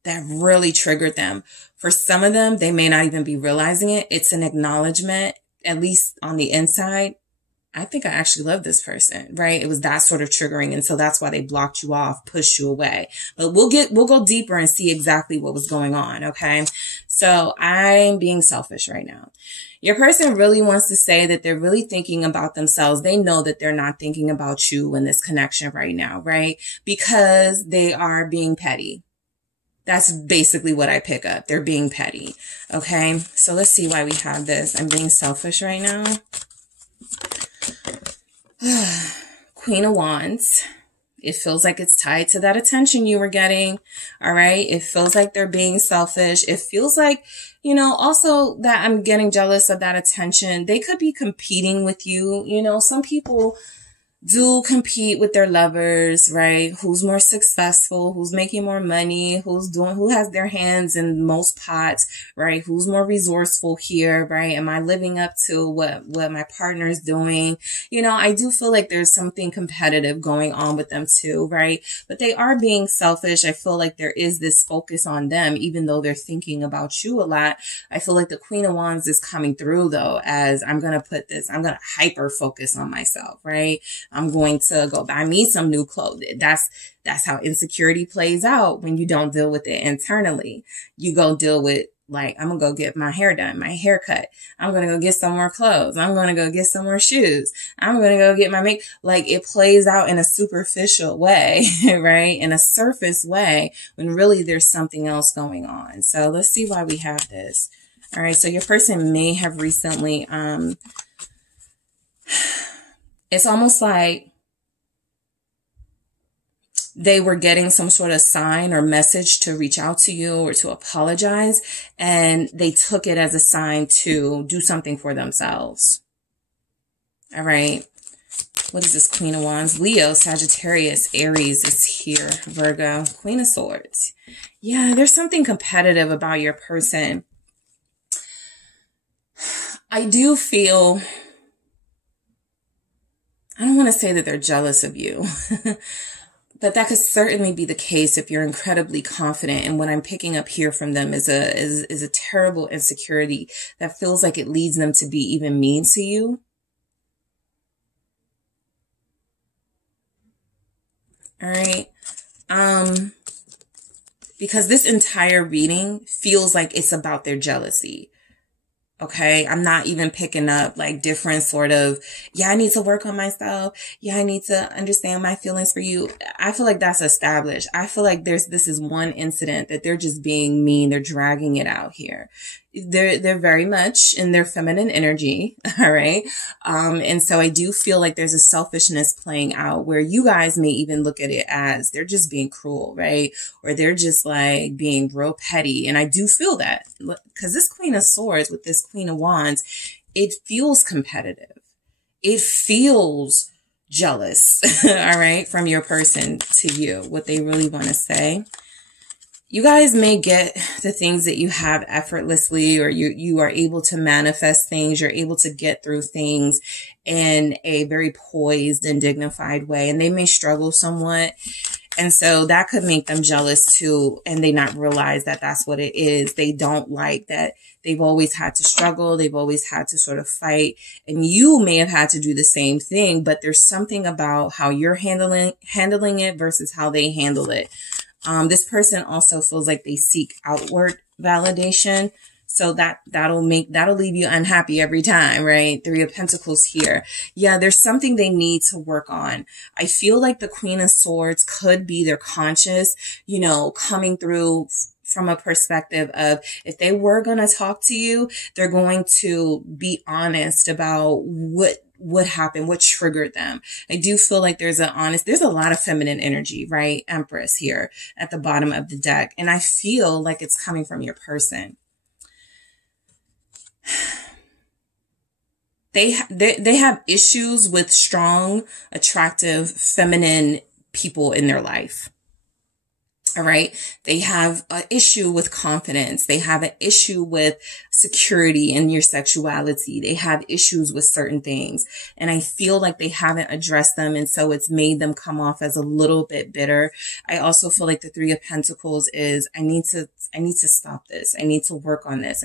that really triggered them. For some of them, they may not even be realizing it. It's an acknowledgement, at least on the inside. I think I actually love this person, right? It was that sort of triggering. And so that's why they blocked you off, pushed you away. But we'll go deeper and see exactly what was going on. Okay. So I'm being selfish right now. Your person really wants to say that they're really thinking about themselves. They know that they're not thinking about you in this connection right now, right? Because they are being petty. That's basically what I pick up. They're being petty. Okay. So let's see why we have this. I'm being selfish right now. Queen of Wands. It feels like it's tied to that attention you were getting. All right. It feels like they're being selfish. It feels like, you know, also that I'm getting jealous of that attention. They could be competing with you. You know, some people do compete with their lovers, right? Who's more successful, who's making more money, who has their hands in most pots, right? Who's more resourceful here, right? Am I living up to what my partner's doing? You know, I do feel like there's something competitive going on with them too, right? But they are being selfish. I feel like there is this focus on them, even though they're thinking about you a lot. I feel like the Queen of Wands is coming through though, as I'm going to hyper focus on myself, right? I'm going to go buy me some new clothes. That's how insecurity plays out when you don't deal with it internally. You go deal with, like, I'm going to go get my hair done, my haircut. I'm going to go get some more clothes. I'm going to go get some more shoes. I'm going to go get my make. Like, it plays out in a superficial way, right? In a surface way, when really there's something else going on. So let's see why we have this. All right. So your person may have recently, it's almost like they were getting some sort of sign or message to reach out to you or to apologize, and they took it as a sign to do something for themselves. All right. What is this? Queen of Wands? Leo, Sagittarius, Aries is here. Virgo, Queen of Swords. Yeah, there's something competitive about your person. I do feel, I don't want to say that they're jealous of you, but that could certainly be the case if you're incredibly confident. And what I'm picking up here from them is a terrible insecurity that feels like it leads them to be even mean to you. All right. Because this entire reading feels like it's about their jealousy. Okay. I'm not even picking up like different sort of, yeah, I need to work on myself. Yeah, I need to understand my feelings for you. I feel like that's established. I feel like this is one incident that they're just being mean. They're dragging it out here. They're very much in their feminine energy. All right. And so I do feel like there's a selfishness playing out where you guys may even look at it as they're just being cruel, right? Or they're just like being real petty. And I do feel that because this Queen of Swords with this Queen of Wands, it feels competitive. It feels jealous. All right. From your person to you, what they really want to say. You guys may get the things that you have effortlessly, or you are able to manifest things. You're able to get through things in a very poised and dignified way. And they may struggle somewhat. And so that could make them jealous too. And they not realize that that's what it is. They don't like that they've always had to struggle. They've always had to sort of fight. And you may have had to do the same thing, but there's something about how you're handling it versus how they handle it. This person also feels like they seek outward validation. So that'll leave you unhappy every time, right? 3 of Pentacles here. Yeah, there's something they need to work on. I feel like the Queen of Swords could be their conscious, coming through from a perspective of if they were going to talk to you, they're going to be honest about what happened, what triggered them. I do feel like there's a lot of feminine energy, right? Empress here at the bottom of the deck. And I feel like it's coming from your person. They have issues with strong, attractive, feminine people in their life. All right. They have an issue with confidence. They have an issue with security in your sexuality. They have issues with certain things. And I feel like they haven't addressed them. And so it's made them come off as a little bit bitter. I also feel like the 3 of Pentacles is, I need to stop this. I need to work on this.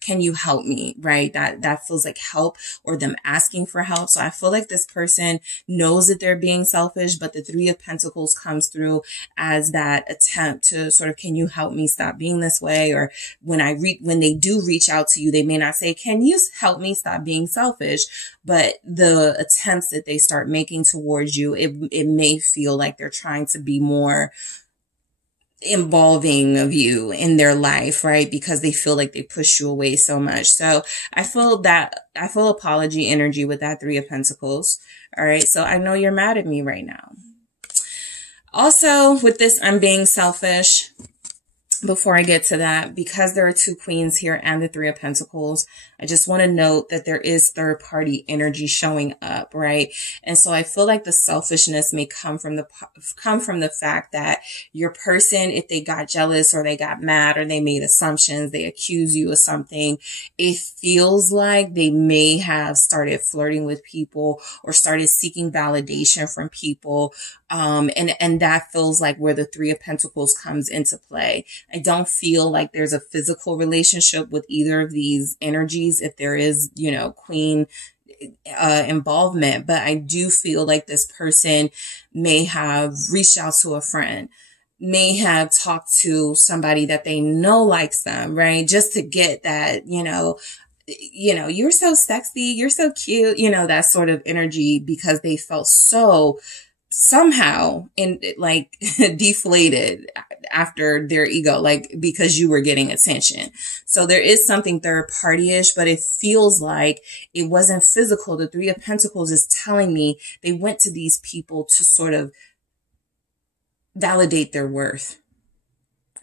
Can you help me? Right. That feels like help or them asking for help. So I feel like this person knows that they're being selfish, but the 3 of Pentacles comes through as that attempt to sort of, can you help me stop being this way? Or when they do reach out to you, they may not say, can you help me stop being selfish? But the attempts that they start making towards you, it may feel like they're trying to be more involving of you in their life, right? Because they feel like they pushed you away so much. So I feel apology energy with that 3 of Pentacles. All right. So I know you're mad at me right now. Also, with this, I'm being selfish. Before I get to that, because there are 2 queens here and the 3 of Pentacles, I just want to note that there is third party energy showing up, right? And so I feel like the selfishness may come from the fact that your person, if they got jealous or they got mad or they made assumptions, they accuse you of something, it feels like they may have started flirting with people or started seeking validation from people. And that feels like where the 3 of Pentacles comes into play. I don't feel like there's a physical relationship with either of these energies. If there is, queen involvement, but I do feel like this person may have reached out to a friend, may have talked to somebody that they know likes them, right? Just to get that, you're so sexy, you're so cute, that sort of energy, because they felt so somehow deflated after their ego, because you were getting attention. So there is something third party-ish, but it feels like it wasn't physical. The 3 of Pentacles is telling me they went to these people to sort of validate their worth.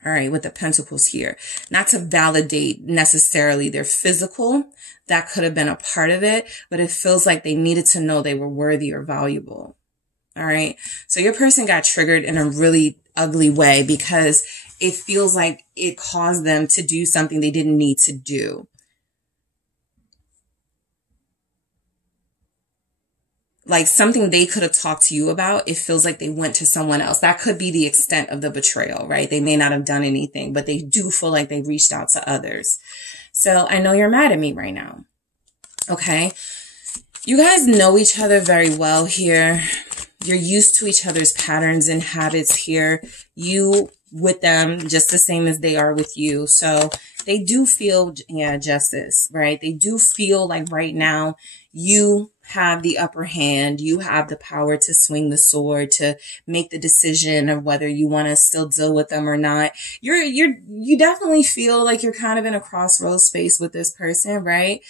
All right, with the Pentacles here. Not to validate necessarily their physical. That could have been a part of it, but it feels like they needed to know they were worthy or valuable. All right. So your person got triggered in a really ugly way because it feels like it caused them to do something they didn't need to do. Like something they could have talked to you about, it feels like they went to someone else. That could be the extent of the betrayal, right? They may not have done anything, but they do feel like they reached out to others. So I know you're mad at me right now. Okay. You guys know each other very well here. You're used to each other's patterns and habits here. You with them just the same as they are with you. So they do feel, justice, right? They do feel like right now you have the upper hand. You have the power to swing the sword, to make the decision of whether you want to still deal with them or not. You definitely feel like you're kind of in a crossroads space with this person, right?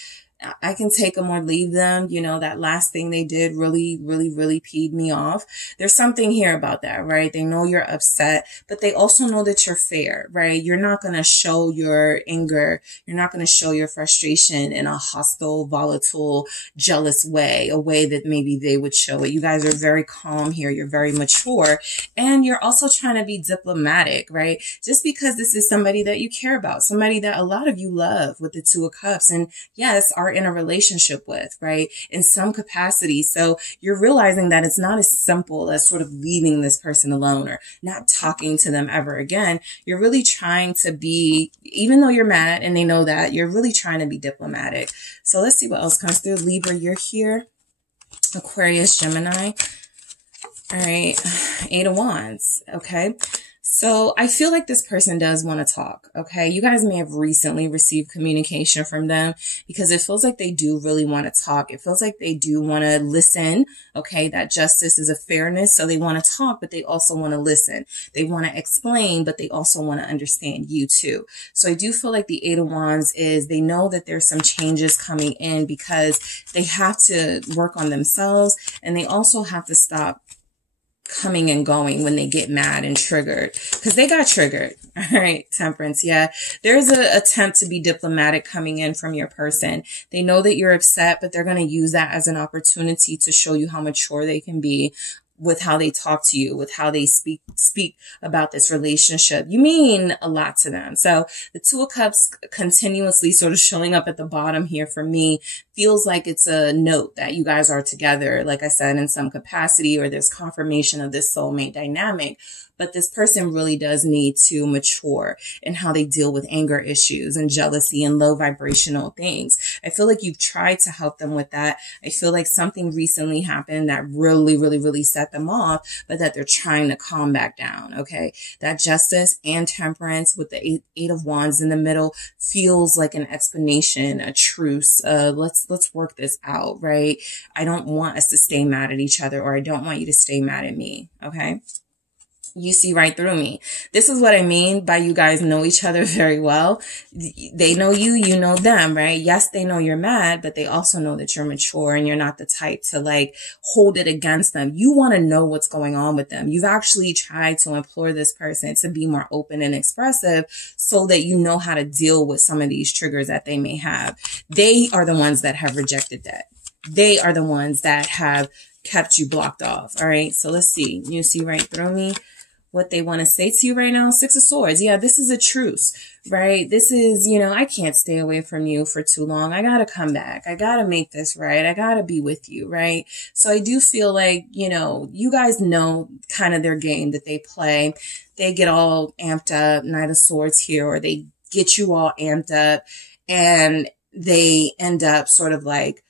I can take them or leave them. You know, that last thing they did really peed me off. There's something here about that, right? They know you're upset, but they also know that you're fair, right? You're not going to show your anger. You're not going to show your frustration in a hostile, volatile, jealous way, a way that maybe they would show it. You guys are very calm here. You're very mature, and you're also trying to be diplomatic, right? Just because this is somebody that you care about, somebody that a lot of you love with the Two of Cups, and yes, are in a relationship with, right? In some capacity. So you're realizing that it's not as simple as sort of leaving this person alone or not talking to them ever again. You're really trying to be, even though you're mad and they know that, you're really trying to be diplomatic. So let's see what else comes through. Libra, you're here. Aquarius, Gemini. All right. 8 of Wands. Okay. So I feel like this person does want to talk, okay? You guys may have recently received communication from them because it feels like they do really want to talk. It feels like they do want to listen, okay? That justice is a fairness, so they want to talk, but they also want to listen. They want to explain, but they also want to understand you too. So I do feel like the 8 of Wands is they know that there's some changes coming in because they have to work on themselves, and they also have to stop coming and going when they get mad and triggered, because they got triggered. All right, Temperance. Yeah, there's an attempt to be diplomatic coming in from your person. They know that you're upset, but they're going to use that as an opportunity to show you how mature they can be with how they talk to you, with how they speak about this relationship. You mean a lot to them. So the Two of Cups continuously sort of showing up at the bottom here for me feels like it's a note that you guys are together, like I said, in some capacity, or there's confirmation of this soulmate dynamic. But this person really does need to mature in how they deal with anger issues and jealousy and low vibrational things. I feel like you've tried to help them with that. I feel like something recently happened that really set them off, but that they're trying to calm back down. Okay. That Justice and Temperance with the eight of Wands in the middle feels like an explanation, a truce. Let's work this out, right? I don't want us to stay mad at each other, or I don't want you to stay mad at me. Okay. You see right through me. This is what I mean by you guys know each other very well. They know you, you know them, right? Yes, they know you're mad, but they also know that you're mature and you're not the type to like hold it against them. You want to know what's going on with them. You've actually tried to implore this person to be more open and expressive so that you know how to deal with some of these triggers that they may have. They are the ones that have rejected that. They are the ones that have kept you blocked off. All right. So let's see. You see right through me. What they want to say to you right now, Six of Swords. Yeah, this is a truce, right? This is, I can't stay away from you for too long. I got to come back. I got to make this right. I got to be with you, right? So I do feel like, you guys know kind of their game that they play. They get all amped up, Knight of Swords here, or they get you all amped up, and they end up sort of like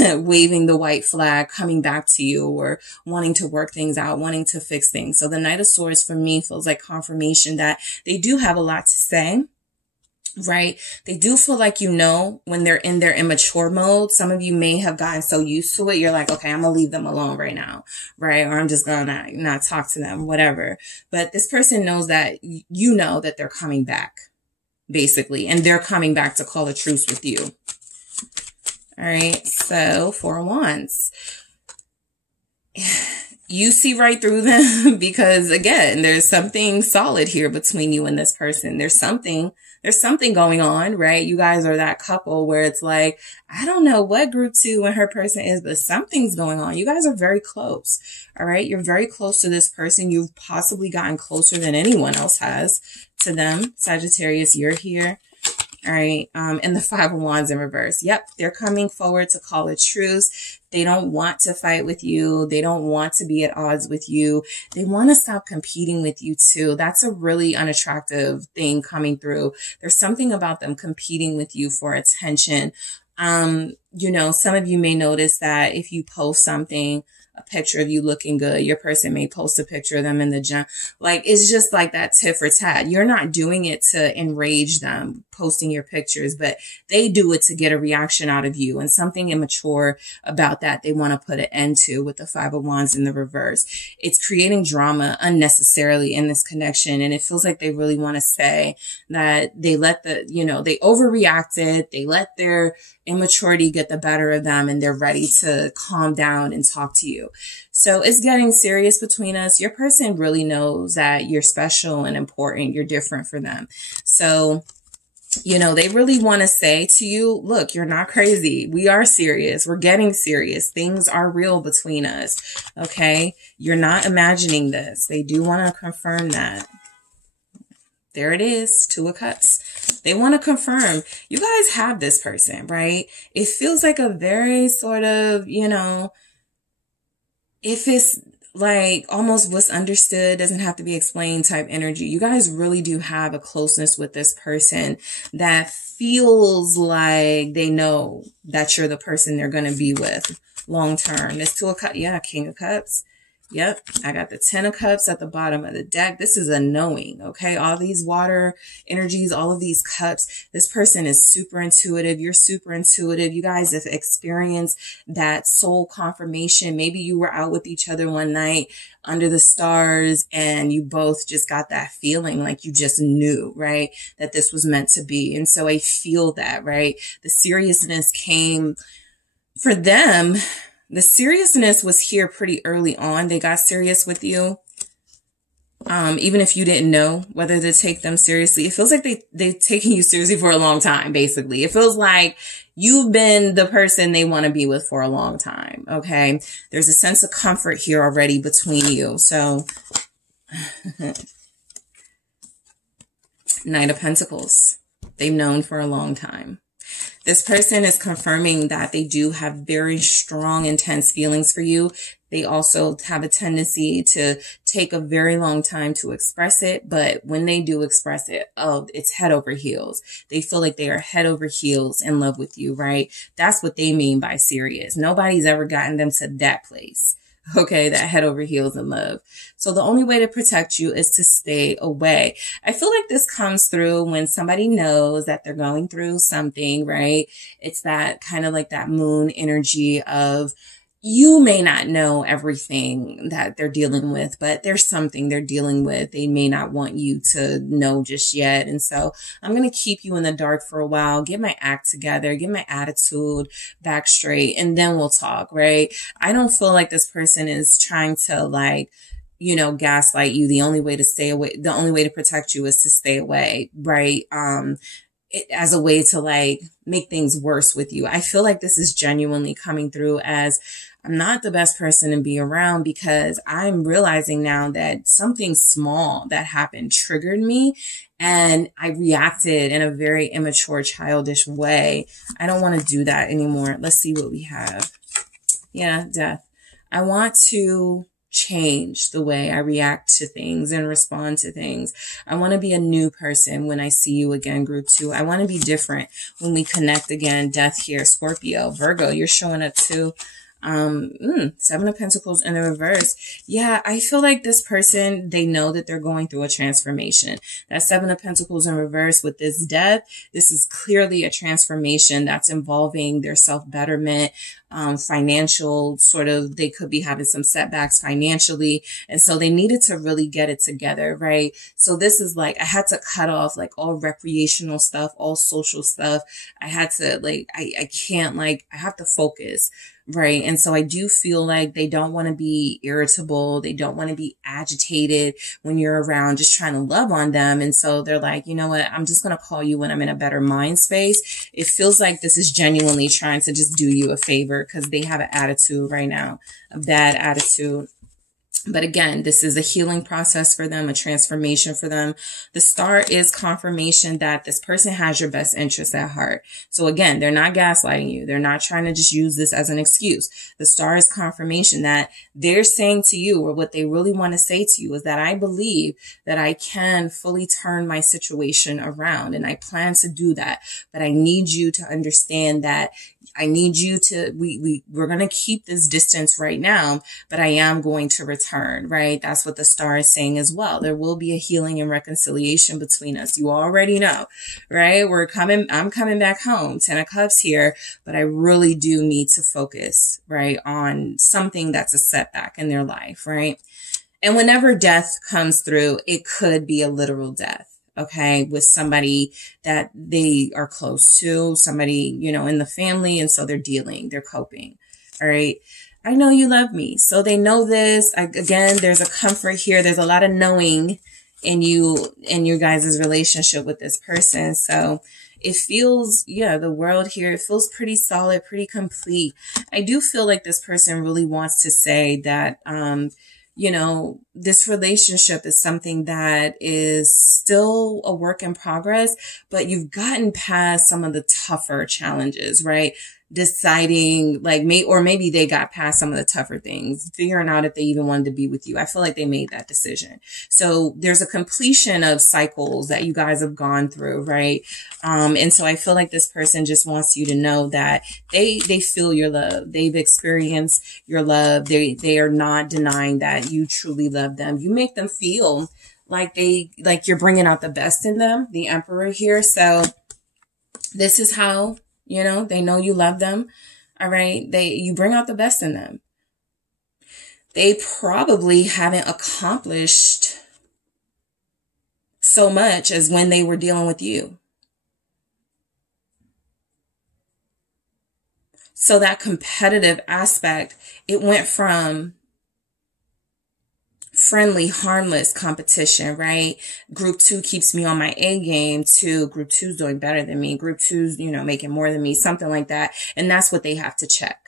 waving the white flag, coming back to you, or wanting to work things out, wanting to fix things. So the Knight of Swords for me feels like confirmation that they do have a lot to say, right? They do feel like, when they're in their immature mode, some of you may have gotten so used to it. You're like, okay, I'm going to leave them alone right now, right? Or I'm just going to not talk to them, whatever. But this person knows that, that they're coming back, basically, and they're coming back to call a truce with you. All right, so 4 of Wands. you see right through them because, again, there's something solid here between you and this person. There's something going on, right? You guys are that couple where it's like, I don't know what group 2 and her person is, but something's going on. You guys are very close. All right. You're very close to this person. You've possibly gotten closer than anyone else has to them. Sagittarius, you're here. All right. And the 5 of Wands in reverse. Yep. They're coming forward to call a truce. They don't want to fight with you. They don't want to be at odds with you. They want to stop competing with you too. That's a really unattractive thing coming through. There's something about them competing with you for attention. You know, some of you may notice that if you post something, a picture of you looking good, your person may post a picture of them in the gym. Like, it's just like that tit for tat. You're not doing it to enrage them, posting your pictures, but they do it to get a reaction out of you, and something immature about that they want to put an end to with the 5 of Wands in the reverse. It's creating drama unnecessarily in this connection, and it feels like they really want to say that they let the, you know, they overreacted, they let their immaturity get the better of them, and they're ready to calm down and talk to you. So it's getting serious between us. Your person really knows that you're special and important. You're different for them. So, you know, they really want to say to you, look, you're not crazy. We are serious. We're getting serious. Things are real between us. Okay. You're not imagining this. They do want to confirm that. There it is. 2 of Cups. They want to confirm you guys have this person, right? It feels like a very sort of, you know, if it's like almost what's understood doesn't have to be explained type energy. You guys really do have a closeness with this person that feels like they know that you're the person they're going to be with long term. This 2 of Cups. Yeah, King of Cups. Yep, I got the 10 of Cups at the bottom of the deck. This is a knowing, okay? All these water energies, all of these cups. This person is super intuitive. You're super intuitive. You guys have experienced that soul confirmation. Maybe you were out with each other one night under the stars and you both just got that feeling like you just knew, right? That this was meant to be. And so I feel that, right? The seriousness came for them. The seriousness was here pretty early on. They got serious with you. Even if you didn't know whether to take them seriously, it feels like they've taken you seriously for a long time, basically. It feels like you've been the person they want to be with for a long time, okay? There's a sense of comfort here already between you. So, Knight of Pentacles. They've known for a long time. This person is confirming that they do have very strong, intense feelings for you. They also have a tendency to take a very long time to express it. But when they do express it, oh, it's head over heels. They feel like they are head over heels in love with you, right? That's what they mean by serious. Nobody's ever gotten them to that place. Okay, that head over heels in love. So the only way to protect you is to stay away. I feel like this comes through when somebody knows that they're going through something, right? It's that kind of like that moon energy of, you may not know everything that they're dealing with, but there's something they're dealing with. They may not want you to know just yet. And so I'm going to keep you in the dark for a while, get my act together, get my attitude back straight, and then we'll talk, right? I don't feel like this person is trying to like, you know, gaslight you. The only way to stay away, the only way to protect you is to stay away, right? As a way to like make things worse with you. I feel like this is genuinely coming through as I'm not the best person to be around because I'm realizing now that something small that happened triggered me and I reacted in a very immature, childish way. I don't want to do that anymore. Let's see what we have. Yeah, Death. I want to change the way I react to things and respond to things. I want to be a new person when I see you again, group 2. I want to be different when we connect again. Death here, Scorpio, Virgo, you're showing up too. 7 of Pentacles in the reverse. Yeah, I feel like this person, they know that they're going through a transformation. That 7 of Pentacles in reverse with this Death, this is clearly a transformation that's involving their self-betterment. financial sort of, they could be having some setbacks financially. And so they needed to really get it together, right? So this is like, I had to cut off like all recreational stuff, all social stuff. I had to like, I can't like, I have to focus. Right. And so I do feel like they don't want to be irritable. They don't want to be agitated when you're around, just trying to love on them. And so they're like, you know what? I'm just going to call you when I'm in a better mind space. It feels like this is genuinely trying to just do you a favor because they have an attitude right now, a bad attitude. But again, this is a healing process for them, a transformation for them. The star is confirmation that this person has your best interests at heart. So again, they're not gaslighting you. They're not trying to just use this as an excuse. The star is confirmation that they're saying to you, or what they really want to say to you is that I believe that I can fully turn my situation around, and I plan to do that. But I need you to understand that I need you to, we're going to keep this distance right now, but I am going to return, right? That's what the star is saying as well. There will be a healing and reconciliation between us. You already know, right? I'm coming back home, 10 of Cups here, but I really do need to focus, right, on something that's a setback in their life, right? And whenever death comes through, it could be a literal death. Okay, with somebody that they are close to, somebody, you know, in the family. And so they're coping. All right. I know you love me. So they know this. Again, there's a comfort here. There's a lot of knowing in you and your guys' relationship with this person. So it feels, yeah, the world here, it feels pretty solid, pretty complete. I do feel like this person really wants to say that, you know, this relationship is something that is still a work in progress, but you've gotten past some of the tougher challenges, right? Deciding like maybe they got past some of the tougher things, figuring out if they even wanted to be with you. I feel like they made that decision. So there's a completion of cycles that you guys have gone through, right? And so I feel like this person just wants you to know that they feel your love. They've experienced your love. They are not denying that you truly love them. You make them feel like you're bringing out the best in them, the Emperor here. So this is how, you know, they know you love them. All right. You bring out the best in them. They probably haven't accomplished so much as when they were dealing with you. So that competitive aspect, it went from friendly, harmless competition, right? Group 2 keeps me on my A game to Group 2's doing better than me. Group 2's, you know, making more than me, something like that. And that's what they have to check.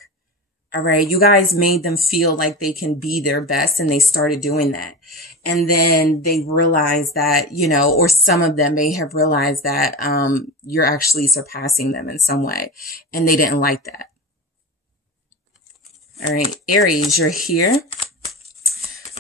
All right. You guys made them feel like they can be their best, and they started doing that. And then they realized that, you know, or some of them may have realized that, you're actually surpassing them in some way, and they didn't like that. All right. Aries, you're here.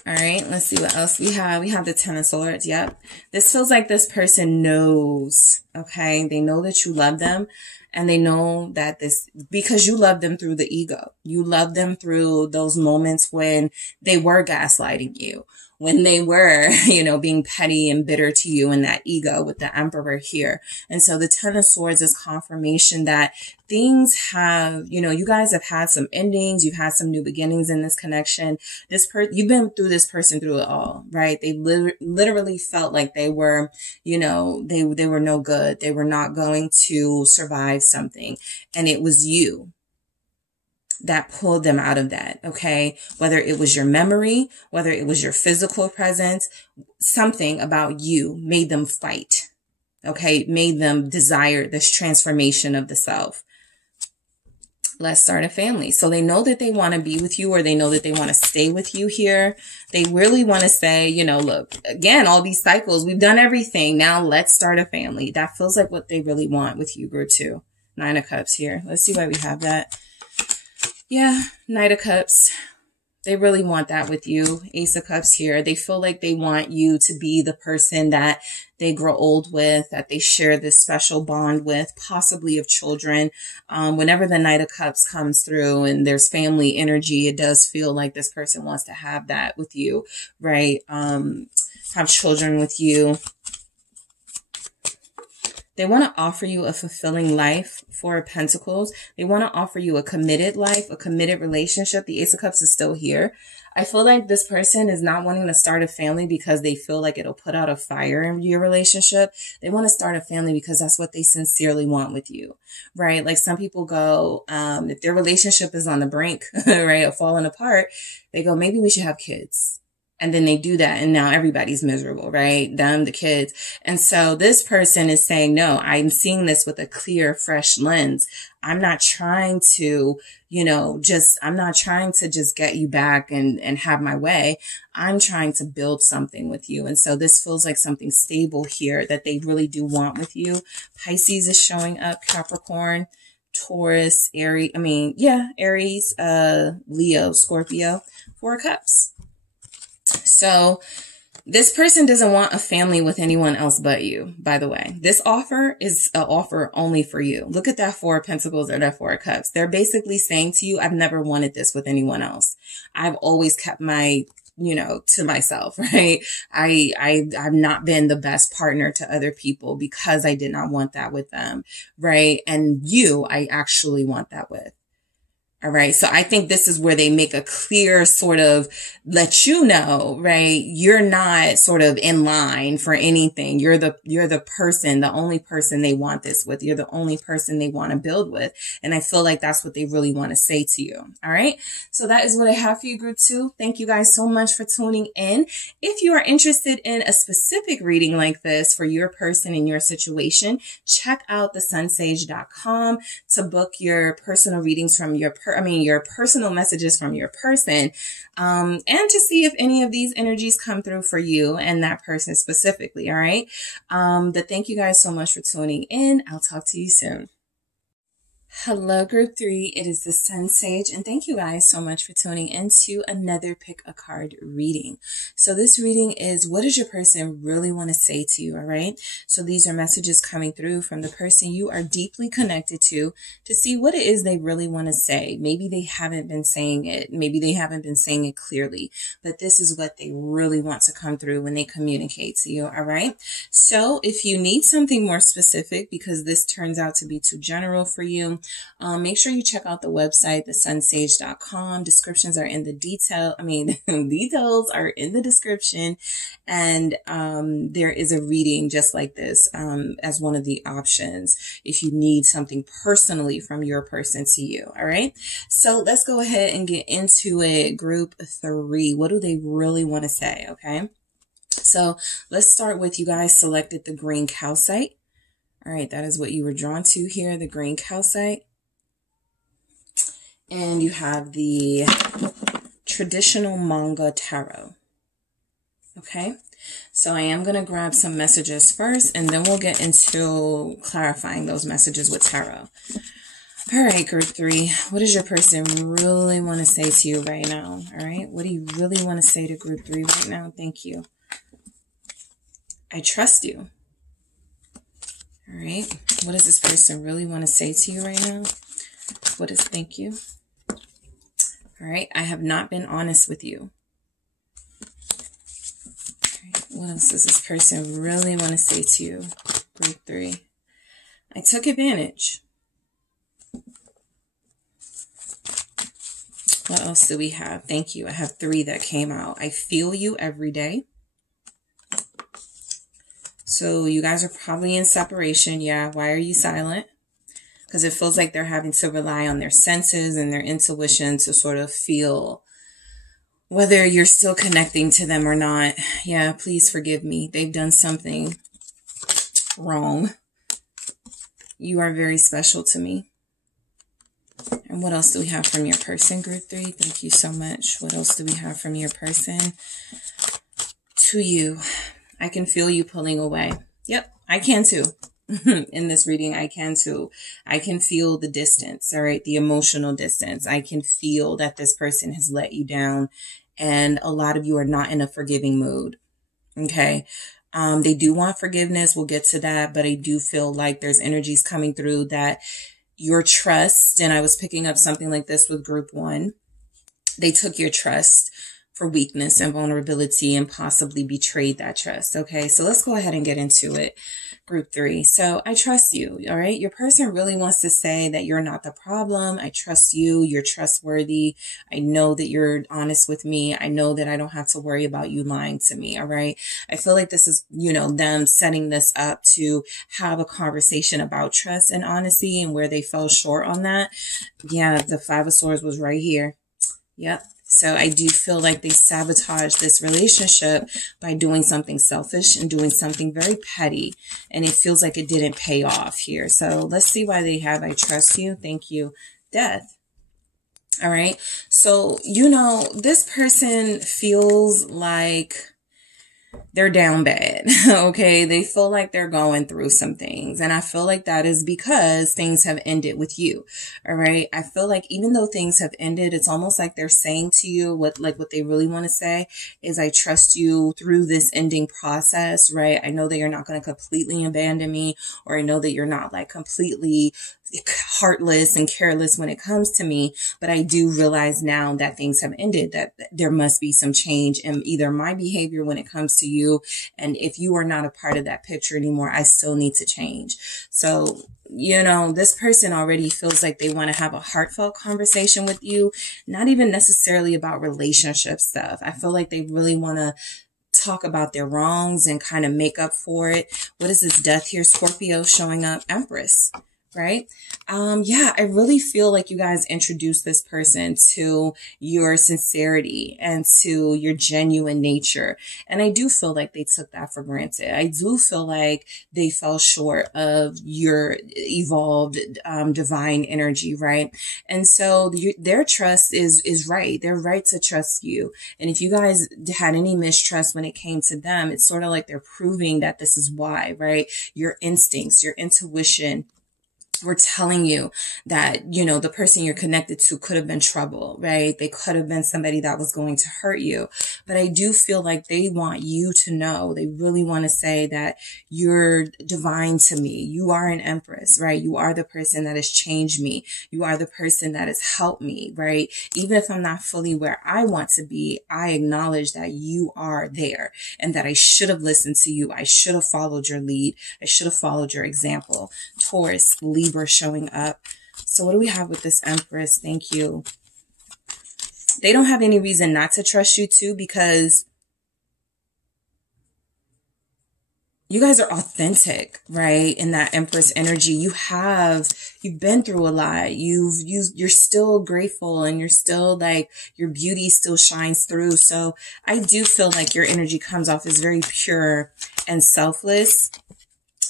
All right, let's see what else we have. We have the 10 of Swords. Yep. This feels like this person knows, okay? They know that you love them, and they know that because you love them through the ego. You love them through those moments when they were gaslighting you, when they were, you know, being petty and bitter to you in that ego with the Emperor here. And so the 10 of Swords is confirmation that things have, you know, you guys have had some endings. You've had some new beginnings in this connection. You've been through this person through it all, right? They literally felt like they were, you know, they were no good. They were not going to survive something. And it was you that pulled them out of that, okay? Whether it was your memory, whether it was your physical presence, something about you made them fight, okay? Made them desire this transformation of the self. Let's start a family. So they know that they want to be with you, or they know that they want to stay with you here. They really want to say, you know, look, again, all these cycles, we've done everything. Now let's start a family. That feels like what they really want with you, Group 2. 9 of Cups here. Let's see why we have that. Yeah, Knight of Cups. They really want that with you. Ace of Cups here. They feel like they want you to be the person that they grow old with, that they share this special bond with, possibly of children. Whenever the Knight of Cups comes through and there's family energy, it does feel like this person wants to have that with you, right? Have children with you. They want to offer you a fulfilling life, Four of Pentacles. They want to offer you a committed life, a committed relationship. The Ace of Cups is still here. I feel like this person is not wanting to start a family because they feel like it'll put out a fire in your relationship. They want to start a family because that's what they sincerely want with you, right? Like some people go, if their relationship is on the brink, right, of falling apart, they go, maybe we should have kids. And then they do that. And now everybody's miserable, right? Them, the kids. And so this person is saying, no, I'm seeing this with a clear, fresh lens. I'm not trying to, I'm not trying to just get you back and have my way. I'm trying to build something with you. And so this feels like something stable here that they really do want with you. Pisces is showing up, Capricorn, Taurus, Aries, Leo, Scorpio, Four of Cups. So this person doesn't want a family with anyone else but you, by the way. This offer is an offer only for you. Look at that Four of Pentacles or that Four of Cups. They're basically saying to you, I've never wanted this with anyone else. I've always kept my, to myself, right? I've not been the best partner to other people because I did not want that with them, right? And you, I actually want that with. All right. So I think this is where they make a clear sort of let you know, right? You're not sort of in line for anything. You're the person, the only person they want this with. You're the only person they want to build with. And I feel like that's what they really want to say to you. All right. So that is what I have for you, group 2. Thank you guys so much for tuning in. If you are interested in a specific reading like this for your person and your situation, check out TheSunSage.com to book your personal readings from your personal messages from your person, and to see if any of these energies come through for you and that person specifically. All right. But thank you guys so much for tuning in. I'll talk to you soon. Hello, group 3. It is the SunSage, and thank you guys so much for tuning into another pick a card reading. So this reading is, what does your person really want to say to you? All right. So these are messages coming through from the person you are deeply connected to see what it is they really want to say. Maybe they haven't been saying it. Maybe they haven't been saying it clearly, but this is what they really want to come through when they communicate to you. All right. So if you need something more specific, because this turns out to be too general for you, make sure you check out the website, TheSunSage.com. Descriptions are in the details are in the description. And there is a reading just like this as one of the options if you need something personally from your person to you. All right. So let's go ahead and get into it. Group 3. What do they really want to say? Okay. So let's start with, you guys selected the green calcite. All right, that is what you were drawn to here, the green calcite. And you have the traditional manga tarot. Okay, so I am going to grab some messages first, and then we'll get into clarifying those messages with tarot. All right, group 3, what does your person really want to say to you right now? All right, what do you really want to say to group 3 right now? Thank you. I trust you. All right. What does this person really want to say to you right now? What is, thank you. All right. I have not been honest with you. All right. What else does this person really want to say to you? Group 3. I took advantage. What else do we have? Thank you. I have 3 that came out. I feel you every day. So you guys are probably in separation. Yeah. Why are you silent? Because it feels like they're having to rely on their senses and their intuition to sort of feel whether you're still connecting to them or not. Yeah. Please forgive me. They've done something wrong. You are very special to me. And what else do we have from your person, group 3? Thank you so much. What else do we have from your person? To you. I can feel you pulling away. Yep, I can too. In this reading, I can too. I can feel the distance, all right? The emotional distance. I can feel that this person has let you down, and a lot of you are not in a forgiving mood, okay? They do want forgiveness. We'll get to that, but I do feel like there's energies coming through that your trust, and I was picking up something like this with group 1. They took your trust for weakness and vulnerability and possibly betrayed that trust. Okay, so let's go ahead and get into it. Group 3. So I trust you. All right. Your person really wants to say that you're not the problem. I trust you. You're trustworthy. I know that you're honest with me. I know that I don't have to worry about you lying to me. All right. I feel like this is, you know, them setting this up to have a conversation about trust and honesty and where they fell short on that. Yeah. The 5 of Swords was right here. Yep. So I do feel like they sabotaged this relationship by doing something selfish and doing something very petty. And it feels like it didn't pay off here. So let's see why they have I trust you. Thank you. Death. All right. So, you know, this person feels like they're down bad. Okay. They feel like they're going through some things. And I feel like that is because things have ended with you. All right. I feel like even though things have ended, it's almost like they're saying to you what they really want to say is, I trust you through this ending process. Right. I know that you're not going to completely abandon me, or I know that you're not like completely heartless and careless when it comes to me, but I do realize now that things have ended, that there must be some change in either my behavior when it comes to you, and if you are not a part of that picture anymore, I still need to change. So, you know, this person already feels like they want to have a heartfelt conversation with you, not even necessarily about relationship stuff. I feel like they really want to talk about their wrongs and kind of make up for it. What is this Death here? Scorpio showing up, Empress. Right? Yeah, I really feel like you guys introduced this person to your sincerity and to your genuine nature. And I do feel like they took that for granted. I do feel like they fell short of your evolved, divine energy. Right? And so their trust is right. They're right to trust you. And if you guys had any mistrust when it came to them, it's sort of like they're proving that this is why, right? Your instincts, your intuition, we're telling you that, you know, the person you're connected to could have been trouble, right? They could have been somebody that was going to hurt you. But I do feel like they want you to know, they really want to say that you're divine to me. You are an empress, right? You are the person that has changed me. You are the person that has helped me, right? Even if I'm not fully where I want to be, I acknowledge that you are there and that I should have listened to you. I should have followed your lead. I should have followed your example. Taurus, Libra showing up. So what do we have with this Empress? Thank you. They don't have any reason not to trust you too, because you guys are authentic, right? In that Empress energy, you've been through a lot. You're still grateful, and you're still like, your beauty still shines through. So I do feel like your energy comes off as very pure and selfless.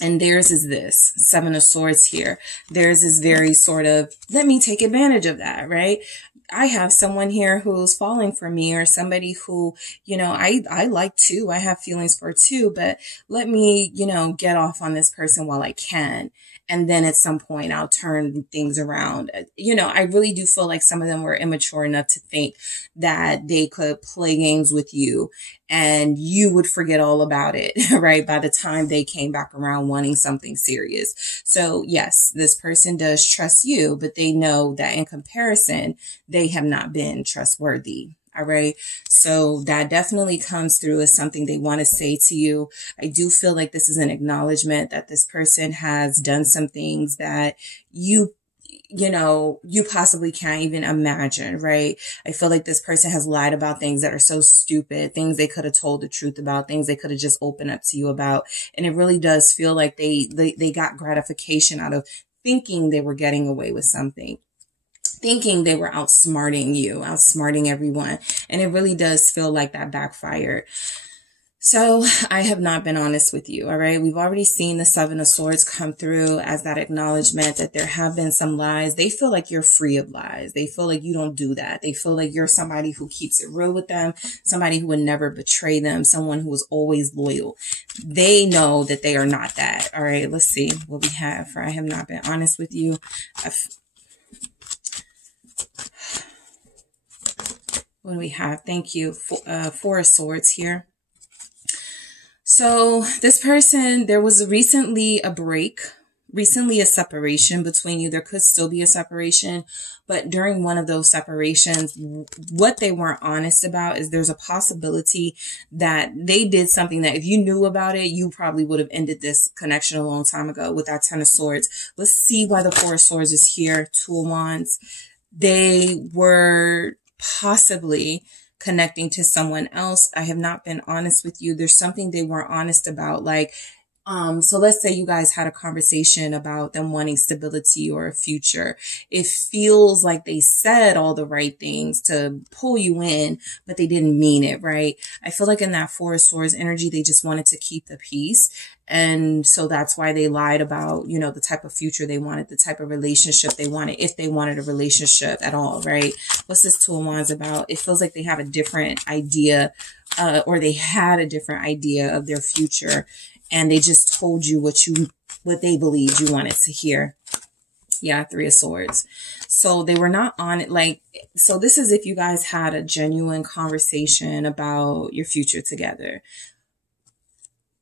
And theirs is this 7 of Swords here. Theirs is very sort of, let me take advantage of that, right? I have someone here who's falling for me, or somebody who, you know, I like too. I have feelings for too, but let me, you know, get off on this person while I can. And then at some point I'll turn things around. You know, I really do feel like some of them were immature enough to think that they could play games with you and you would forget all about it, right? By the time they came back around wanting something serious. So yes, this person does trust you, but they know that in comparison, they have not been trustworthy. All right. So that definitely comes through as something they want to say to you. I do feel like this is an acknowledgement that this person has done some things that you possibly can't even imagine, right? I feel like this person has lied about things that are so stupid, things they could have told the truth about, things they could have just opened up to you about. And it really does feel like they got gratification out of thinking they were getting away with something, thinking they were outsmarting you, outsmarting everyone. And it really does feel like that backfired. So I have not been honest with you. All right. We've already seen the 7 of Swords come through as that acknowledgement that there have been some lies. They feel like you're free of lies. They feel like you don't do that. They feel like you're somebody who keeps it real with them, somebody who would never betray them, someone who is always loyal. They know that they are not that. All right. Let's see what we have for I have not been honest with you. What do we have? Thank you. 4 of Swords here. So this person, there was recently a break recently a separation between you. There could still be a separation, but during one of those separations, what they weren't honest about is there's a possibility that they did something that if you knew about it, you probably would have ended this connection a long time ago with that Ten of Swords. Let's see why the Four of Swords is here. Two of Wands. They were possibly connecting to someone else. I have not been honest with you. There's something they weren't honest about. Like, so let's say you guys had a conversation about them wanting stability or a future. It feels like they said all the right things to pull you in, but they didn't mean it, right? I feel like in that Four of Swords energy, they just wanted to keep the peace. And so that's why they lied about, you know, the type of future they wanted, the type of relationship they wanted, if they wanted a relationship at all, right? What's this Two of Wands about? It feels like they have a different idea, or they had a different idea of their future. And they just told you what they believed you wanted to hear. Yeah, Three of Swords. So they were not on it. Like, so this is if you guys had a genuine conversation about your future together.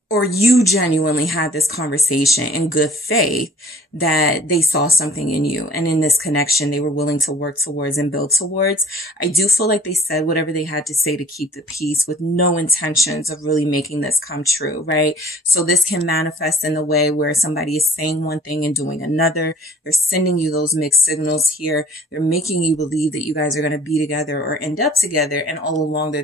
Or you genuinely had this conversation in good faith that they saw something in you. And in this connection, they were willing to work towards and build towards. I do feel like they said whatever they had to say to keep the peace with no intentions of really making this come true, right? So this can manifest in the way where somebody is saying one thing and doing another. They're sending you those mixed signals here. They're making you believe that you guys are going to be together or end up together. And all along, they're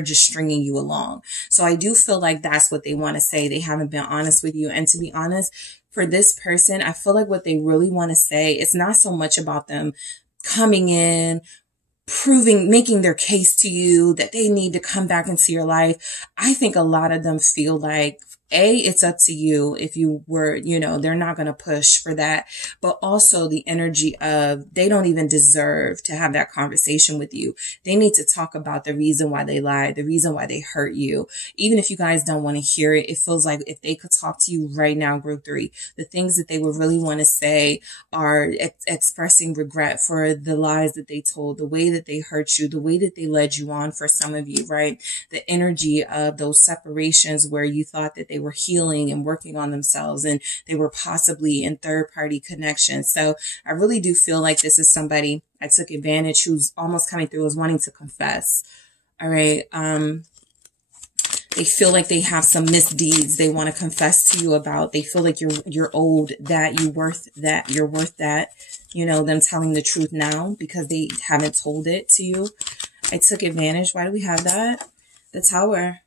just stringing you along. So I do feel like that's what they want to say. They haven't been honest with you. And to be honest, for this person, I feel like what they really want to say, it's not so much about them coming in, making their case to you that they need to come back into your life. I think a lot of them feel like, it's up to you if you were, you know, they're not going to push for that. But also the energy of they don't even deserve to have that conversation with you. They need to talk about the reason why they lied, the reason why they hurt you. Even if you guys don't want to hear it, it feels like if they could talk to you right now, group 3, the things that they would really want to say are expressing regret for the lies that they told, the way that they hurt you, the way that they led you on for some of you, right? The energy of those separations where you thought that they were healing and working on themselves and they were possibly in third-party connections. So I really do feel like this is somebody I took advantage who's almost coming through, is wanting to confess. All right. They feel like they have some misdeeds they want to confess to you about. They feel like you're owed that, you're worth that, you know, them telling the truth now because they haven't told it to you. I took advantage. Why do we have that? The Tower.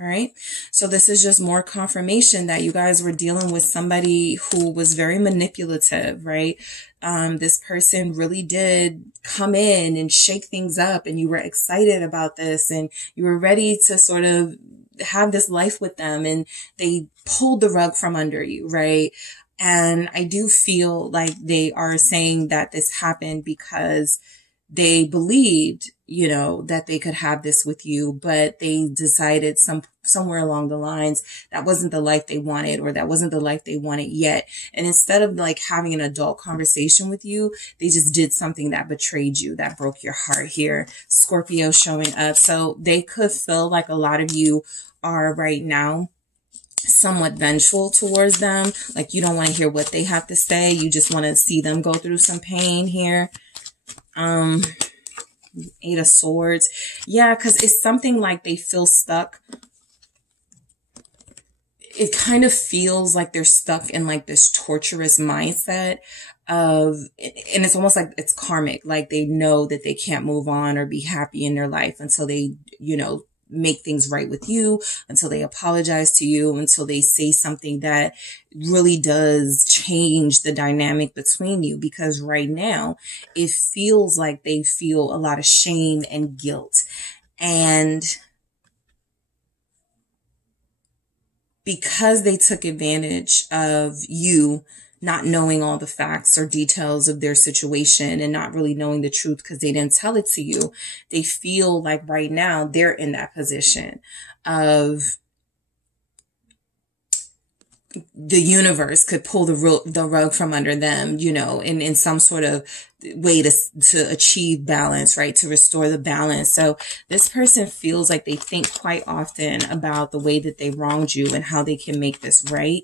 All right. So this is just more confirmation that you guys were dealing with somebody who was very manipulative, right? This person really did come in and shake things up and you were excited about this and you were ready to sort of have this life with them and they pulled the rug from under you, right? And I do feel like they are saying that this happened because they believed, you know, that they could have this with you, but they decided somewhere along the lines that wasn't the life they wanted, or that wasn't the life they wanted yet. And instead of like having an adult conversation with you, they just did something that betrayed you, that broke your heart here. Scorpio showing up. So they could feel like a lot of you are right now somewhat vengeful towards them. Like you don't want to hear what they have to say. You just want to see them go through some pain here. 8 of Swords. Yeah, because it's something like they feel stuck. It kind of feels like they're stuck in like this torturous mindset of, and it's almost like it's karmic. Like they know that they can't move on or be happy in their life until they, you know, make things right with you, until they apologize to you, until they say something that really does change the dynamic between you. Because right now it feels like they feel a lot of shame and guilt. And because they took advantage of you not knowing all the facts or details of their situation and not really knowing the truth because they didn't tell it to you, they feel like right now they're in that position of the universe could pull the rug from under them, you know, in some sort of way to achieve balance, right? To restore the balance. So this person feels like they think quite often about the way that they wronged you and how they can make this right.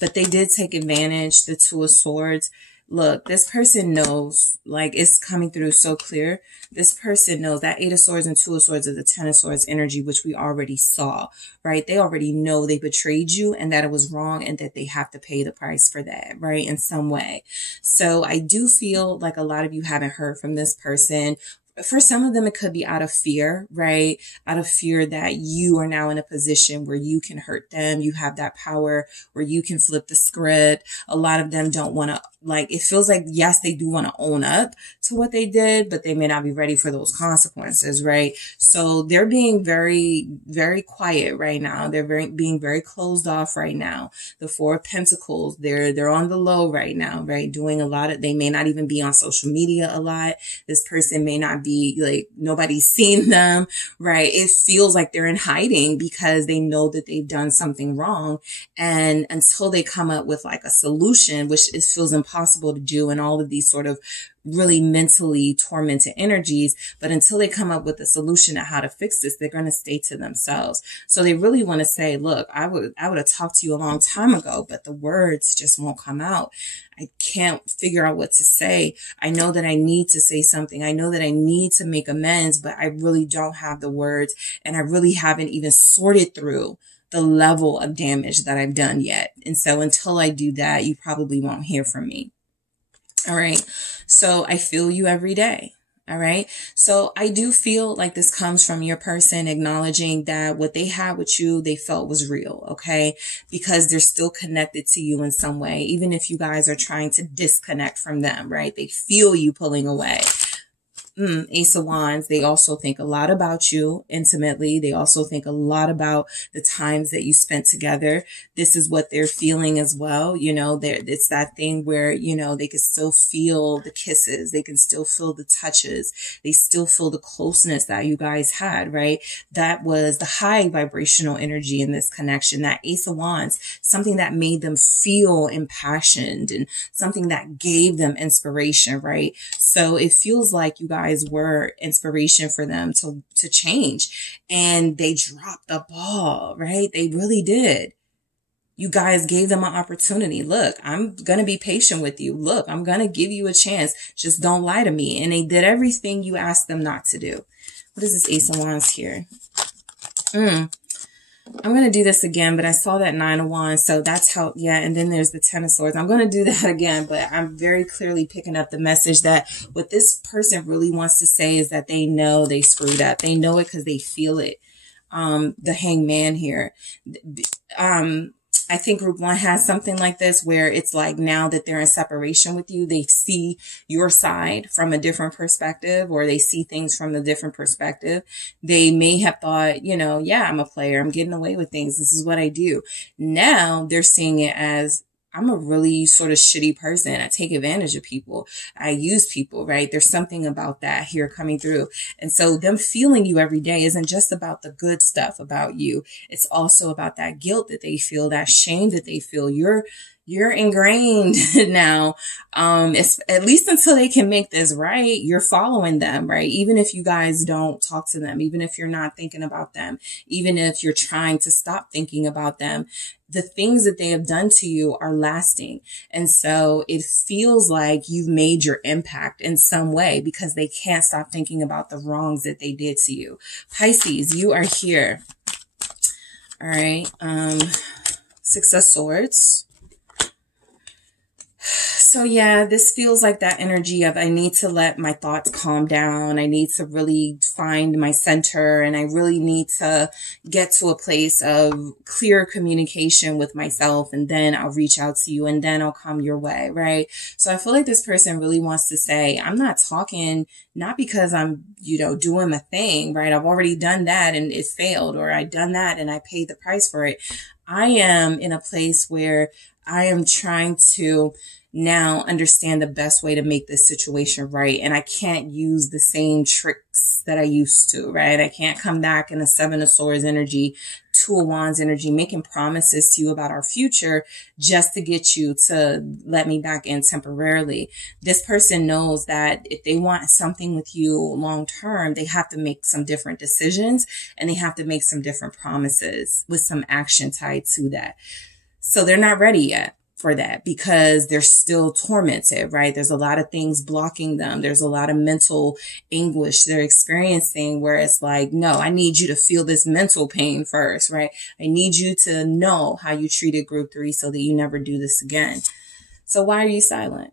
but they did take advantage. The Two of Swords. Look, this person knows, like, it's coming through so clear. This person knows that Eight of Swords and Two of Swords is the Ten of Swords energy, which we already saw, right? They already know they betrayed you and that it was wrong and that they have to pay the price for that, right? In some way. So I do feel like a lot of you haven't heard from this person. For some of them, it could be out of fear, right? Out of fear that you are now in a position where you can hurt them. You have that power where you can flip the script. A lot of them don't want to, like, it feels like, yes, they do want to own up to what they did, but they may not be ready for those consequences, right? So they're being very, very quiet right now. They're being very closed off right now. The Four of Pentacles, they're on the low right now, right? Doing a lot of, they may not even be on social media a lot. This person may not be, like, nobody's seen them, right? It feels like they're in hiding because they know that they've done something wrong. And until they come up with like a solution, which it feels impossible to do in all of these sort of really mentally tormented energies, but until they come up with a solution to how to fix this, they're going to stay to themselves. So they really want to say, look, I would have talked to you a long time ago, but the words just won't come out. I can't figure out what to say. I know that I need to say something. I know that I need to make amends, but I really don't have the words, and I really haven't even sorted through the level of damage that I've done yet. And so until I do that, you probably won't hear from me. All right. So I feel you every day. All right. So I do feel like this comes from your person acknowledging that what they had with you, they felt was real. Okay. Because they're still connected to you in some way, even if you guys are trying to disconnect from them, right? They feel you pulling away. Ace of Wands, they also think a lot about you intimately. They also think a lot about the times that you spent together. This is what they're feeling as well. You know, it's that thing where, you know, they can still feel the kisses. They can still feel the touches. They still feel the closeness that you guys had, right? That was the high vibrational energy in this connection. That Ace of Wands, something that made them feel impassioned and something that gave them inspiration, right? So it feels like you guys were inspiration for them to change, and they dropped the ball, right? They really did. You guys gave them an opportunity. Look, I'm going to be patient with you. Look, I'm going to give you a chance. Just don't lie to me. And they did everything you asked them not to do. What is this Ace of Wands here? I'm going to do this again, but I saw that Nine of Wands. So that's how, yeah. And then there's the Ten of Swords. I'm going to do that again, but I'm very clearly picking up the message that what this person really wants to say is that they know they screwed up. They know it because they feel it. The Hangman here. I think group one has something like this where it's like now that they're in separation with you, they see your side from a different perspective, or they see things from a different perspective. They may have thought, you know, yeah, I'm a player. I'm getting away with things. This is what I do. Now they're seeing it as, I'm a really sort of shitty person. I take advantage of people. I use people, right? There's something about that here coming through. And so them feeling you every day isn't just about the good stuff about you. It's also about that guilt that they feel, that shame that they feel. You're ingrained now. It's at least until they can make this right. You're following them, right? Even if you guys don't talk to them, even if you're not thinking about them, even if you're trying to stop thinking about them, the things that they have done to you are lasting. And so it feels like you've made your impact in some way because they can't stop thinking about the wrongs that they did to you. Pisces, you are here. All right. Six of Swords. So yeah, this feels like that energy of I need to let my thoughts calm down. I need to really find my center, and I really need to get to a place of clear communication with myself, and then I'll reach out to you, and then I'll come your way, right? So I feel like this person really wants to say, I'm not talking, not because I'm, you know, doing my thing, right? I've already done that and it failed, or I done that and I paid the price for it. I am in a place where I am trying to now understand the best way to make this situation right. And I can't use the same tricks that I used to, right? I can't come back in a Seven of Swords energy, Two of Wands energy, making promises to you about our future just to get you to let me back in temporarily. This person knows that if they want something with you long term, they have to make some different decisions, and they have to make some different promises with some action tied to that. So they're not ready yet for that because they're still tormented, right? There's a lot of things blocking them. There's a lot of mental anguish they're experiencing where it's like, no, I need you to feel this mental pain first, right? I need you to know how you treated group 3 so that you never do this again. So why are you silent?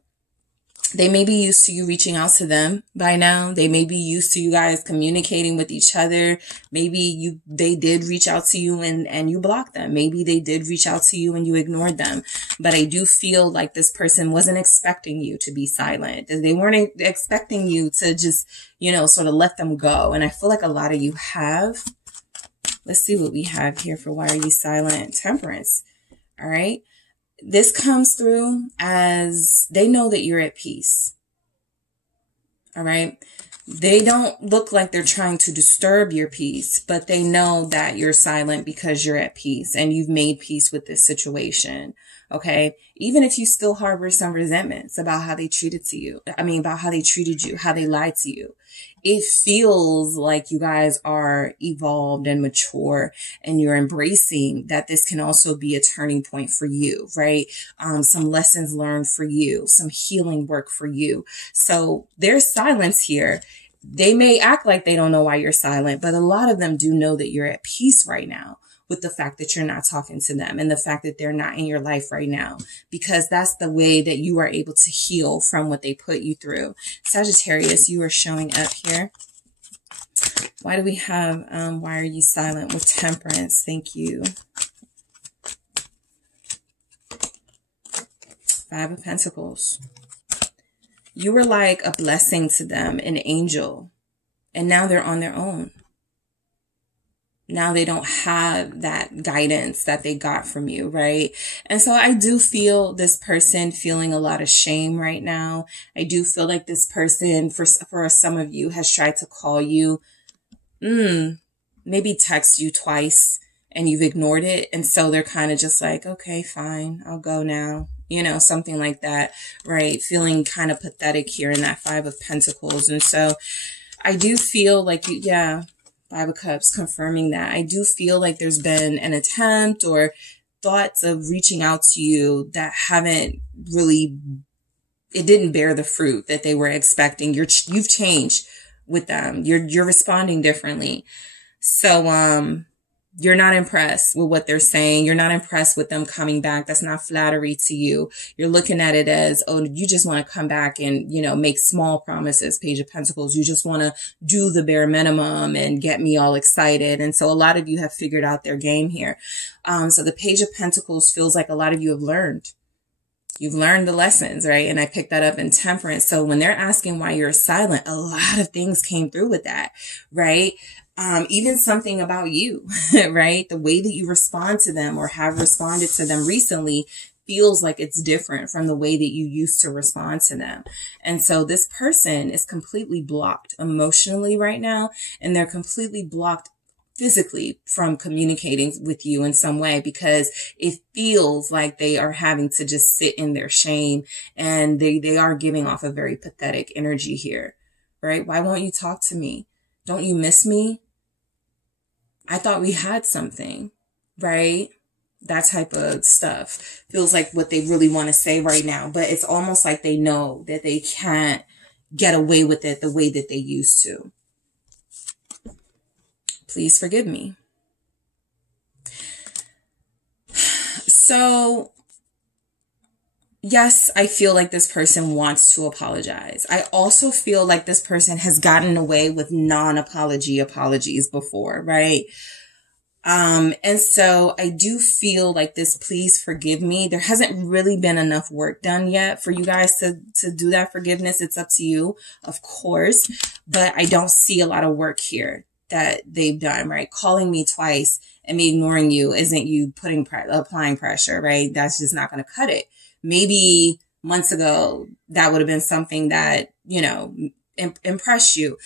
They may be used to you reaching out to them by now. They may be used to you guys communicating with each other. Maybe they did reach out to you and you blocked them. Maybe they did reach out to you and you ignored them. But I do feel like this person wasn't expecting you to be silent. They weren't expecting you to just, you know, sort of let them go. And I feel like a lot of you have. Let's see what we have here for why are you silent? Temperance. All right. This comes through as they know that you're at peace. All right. They don't look like they're trying to disturb your peace, but they know that you're silent because you're at peace and you've made peace with this situation. Okay. Even if you still harbor some resentments about how they treated you, how they lied to you. It feels like you guys are evolved and mature and you're embracing that this can also be a turning point for you, right? Some lessons learned for you, some healing work for you. So there's silence here. They may act like they don't know why you're silent, but a lot of them do know that you're at peace right now with the fact that you're not talking to them and the fact that they're not in your life right now, because that's the way that you are able to heal from what they put you through. Sagittarius, you are showing up here. Why do we have, why are you silent with Temperance? Thank you. 5 of Pentacles. You were like a blessing to them, an angel, and now they're on their own. Now they don't have that guidance that they got from you, right? And so I do feel this person feeling a lot of shame right now. I do feel like this person, for some of you, has tried to call you, maybe text you twice and you've ignored it. And so they're kind of just like, okay, fine, I'll go now. You know, something like that, right? Feeling kind of pathetic here in that 5 of Pentacles. And so I do feel like, 5 of Cups confirming that. I do feel like there's been an attempt or thoughts of reaching out to you that haven't really, it didn't bear the fruit that they were expecting. You've changed with them. You're responding differently. So, you're not impressed with what they're saying. You're not impressed with them coming back. That's not flattery to you. You're looking at it as, oh, you just want to come back and, you know, make small promises, Page of Pentacles. You just want to do the bare minimum and get me all excited. And so a lot of you have figured out their game here. So the Page of Pentacles feels like a lot of you have learned. You've learned the lessons, right? And I picked that up in Temperance. So when they're asking why you're silent, a lot of things came through with that, right? Even something about you, right? The way that you respond to them or have responded to them recently feels like it's different from the way that you used to respond to them. And so this person is completely blocked emotionally right now, and they're completely blocked physically from communicating with you in some way, because it feels like they are having to just sit in their shame, and they are giving off a very pathetic energy here, right? Why won't you talk to me? Don't you miss me? I thought we had something, right? That type of stuff feels like what they really want to say right now, but it's almost like they know that they can't get away with it the way that they used to. Please forgive me. So, yes, I feel like this person wants to apologize. I also feel like this person has gotten away with non-apology apologies before, right? And so I do feel like this, please forgive me. There hasn't really been enough work done yet for you guys to do that forgiveness. It's up to you, of course, but I don't see a lot of work here that they've done, right? Calling me twice and me ignoring you isn't you applying pressure, right? That's just not going to cut it. Maybe months ago, that would have been something that, you know, impressed you.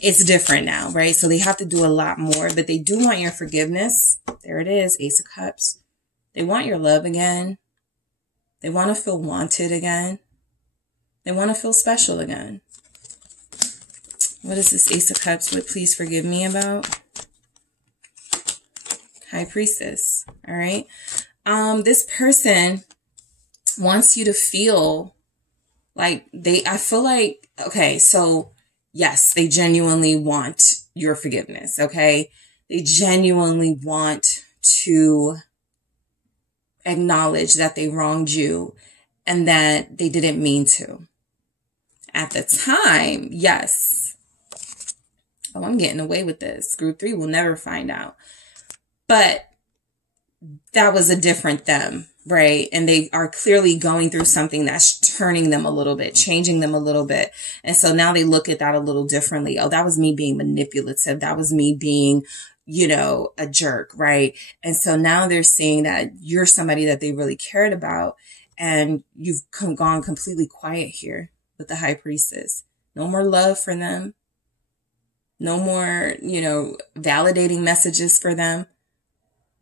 It's different now, right? So they have to do a lot more, but they do want your forgiveness. There it is, Ace of Cups. They want your love again. They want to feel wanted again. They want to feel special again. What is this Ace of Cups with please forgive me about? High Priestess, all right? This person wants you to feel like I feel like, okay, so yes, they genuinely want your forgiveness, okay? They genuinely want to acknowledge that they wronged you and that they didn't mean to. At the time, yes. Oh, I'm getting away with this. Group 3 will never find out. But that was a different them, right? And they are clearly going through something that's turning them a little bit, changing them a little bit. And so now they look at that a little differently. Oh, that was me being manipulative. That was me being, you know, a jerk, right? And so now they're seeing that you're somebody that they really cared about, and you've gone completely quiet here with the High Priestess. No more love for them. No more, you know, validating messages for them.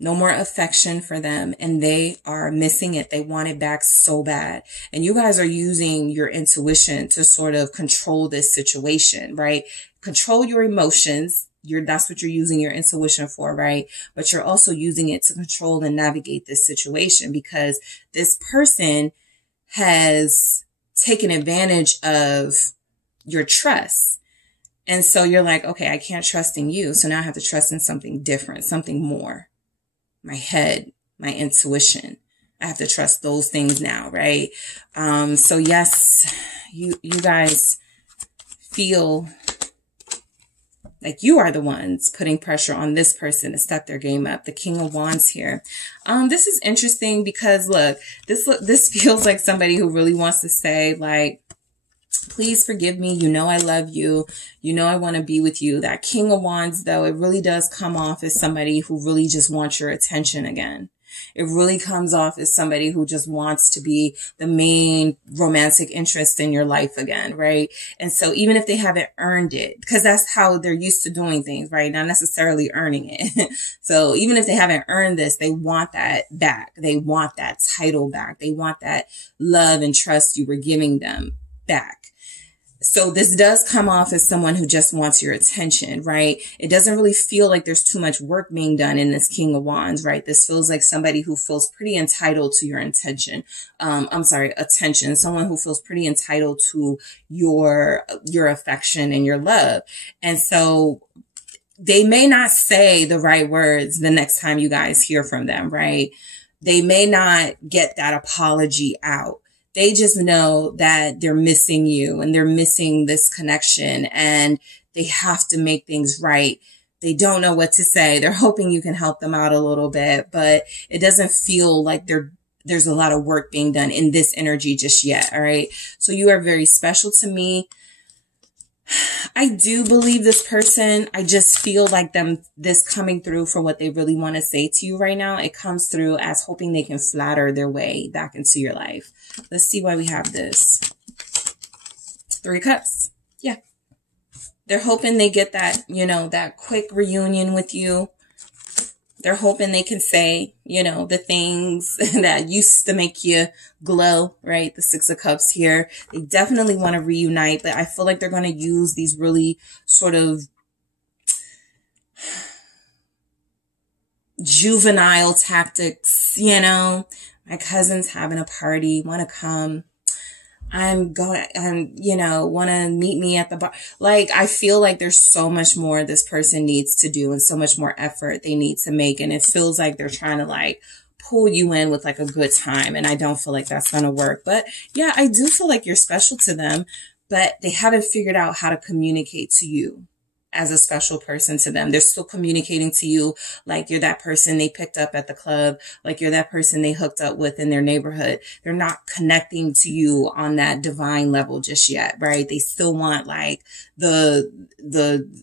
No more affection for them. And they are missing it. They want it back so bad. And you guys are using your intuition to sort of control this situation, right? Control your emotions. That's what you're using your intuition for, right? But you're also using it to control and navigate this situation, because this person has taken advantage of your trust. And so you're like, okay, I can't trust in you. So now I have to trust in something different, something more. My head, my intuition. I have to trust those things now, right? So yes, you guys feel like you are the ones putting pressure on this person to step their game up. The King of Wands here. This is interesting because look, this feels like somebody who really wants to say, like, please forgive me. You know I love you. You know I want to be with you. That King of Wands, though, it really does come off as somebody who really just wants your attention again. It really comes off as somebody who just wants to be the main romantic interest in your life again, right? And so even if they haven't earned it, because that's how they're used to doing things, right? Not necessarily earning it. So even if they haven't earned this, they want that back. They want that title back. They want that love and trust you were giving them back. So this does come off as someone who just wants your attention, right? It doesn't really feel like there's too much work being done in this King of Wands, right? This feels like somebody who feels pretty entitled to your attention. Attention. Someone who feels pretty entitled to your affection and your love. And so they may not say the right words the next time you guys hear from them, right? They may not get that apology out. They just know that they're missing you and they're missing this connection and they have to make things right. They don't know what to say. They're hoping you can help them out a little bit, but it doesn't feel like there's a lot of work being done in this energy just yet. All right. So you are very special to me. I do believe this person. I just feel like this coming through for what they really want to say to you right now. It comes through as hoping they can flatter their way back into your life. Let's see why we have this. 3 of Cups. Yeah. They're hoping they get that, you know, that quick reunion with you. They're hoping they can say, you know, the things that used to make you glow, right? The 6 of Cups here. They definitely want to reunite, but I feel like they're going to use these really sort of juvenile tactics, you know. My cousin's having a party, want to come. You know, want to meet me at the bar. Like, I feel like there's so much more this person needs to do and so much more effort they need to make. And it feels like they're trying to like pull you in with like a good time. And I don't feel like that's going to work. But yeah, I do feel like you're special to them, but they haven't figured out how to communicate to you as a special person to them. They're still communicating to you like you're that person they picked up at the club, like you're that person they hooked up with in their neighborhood. They're not connecting to you on that divine level just yet, right? They still want like the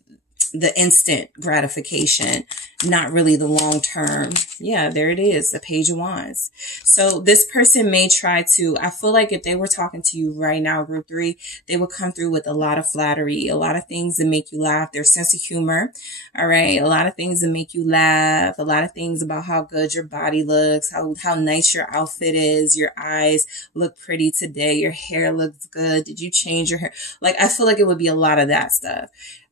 instant gratification, not really the long term. Yeah, there it is, the Page of Wands. So this person may try to, I feel like if they were talking to you right now, group 3, they would come through with a lot of flattery, a lot of things that make you laugh, their sense of humor. All right. A lot of things that make you laugh, a lot of things about how good your body looks, how nice your outfit is, your eyes look pretty today, your hair looks good. Did you change your hair? Like, I feel like it would be a lot of that stuff.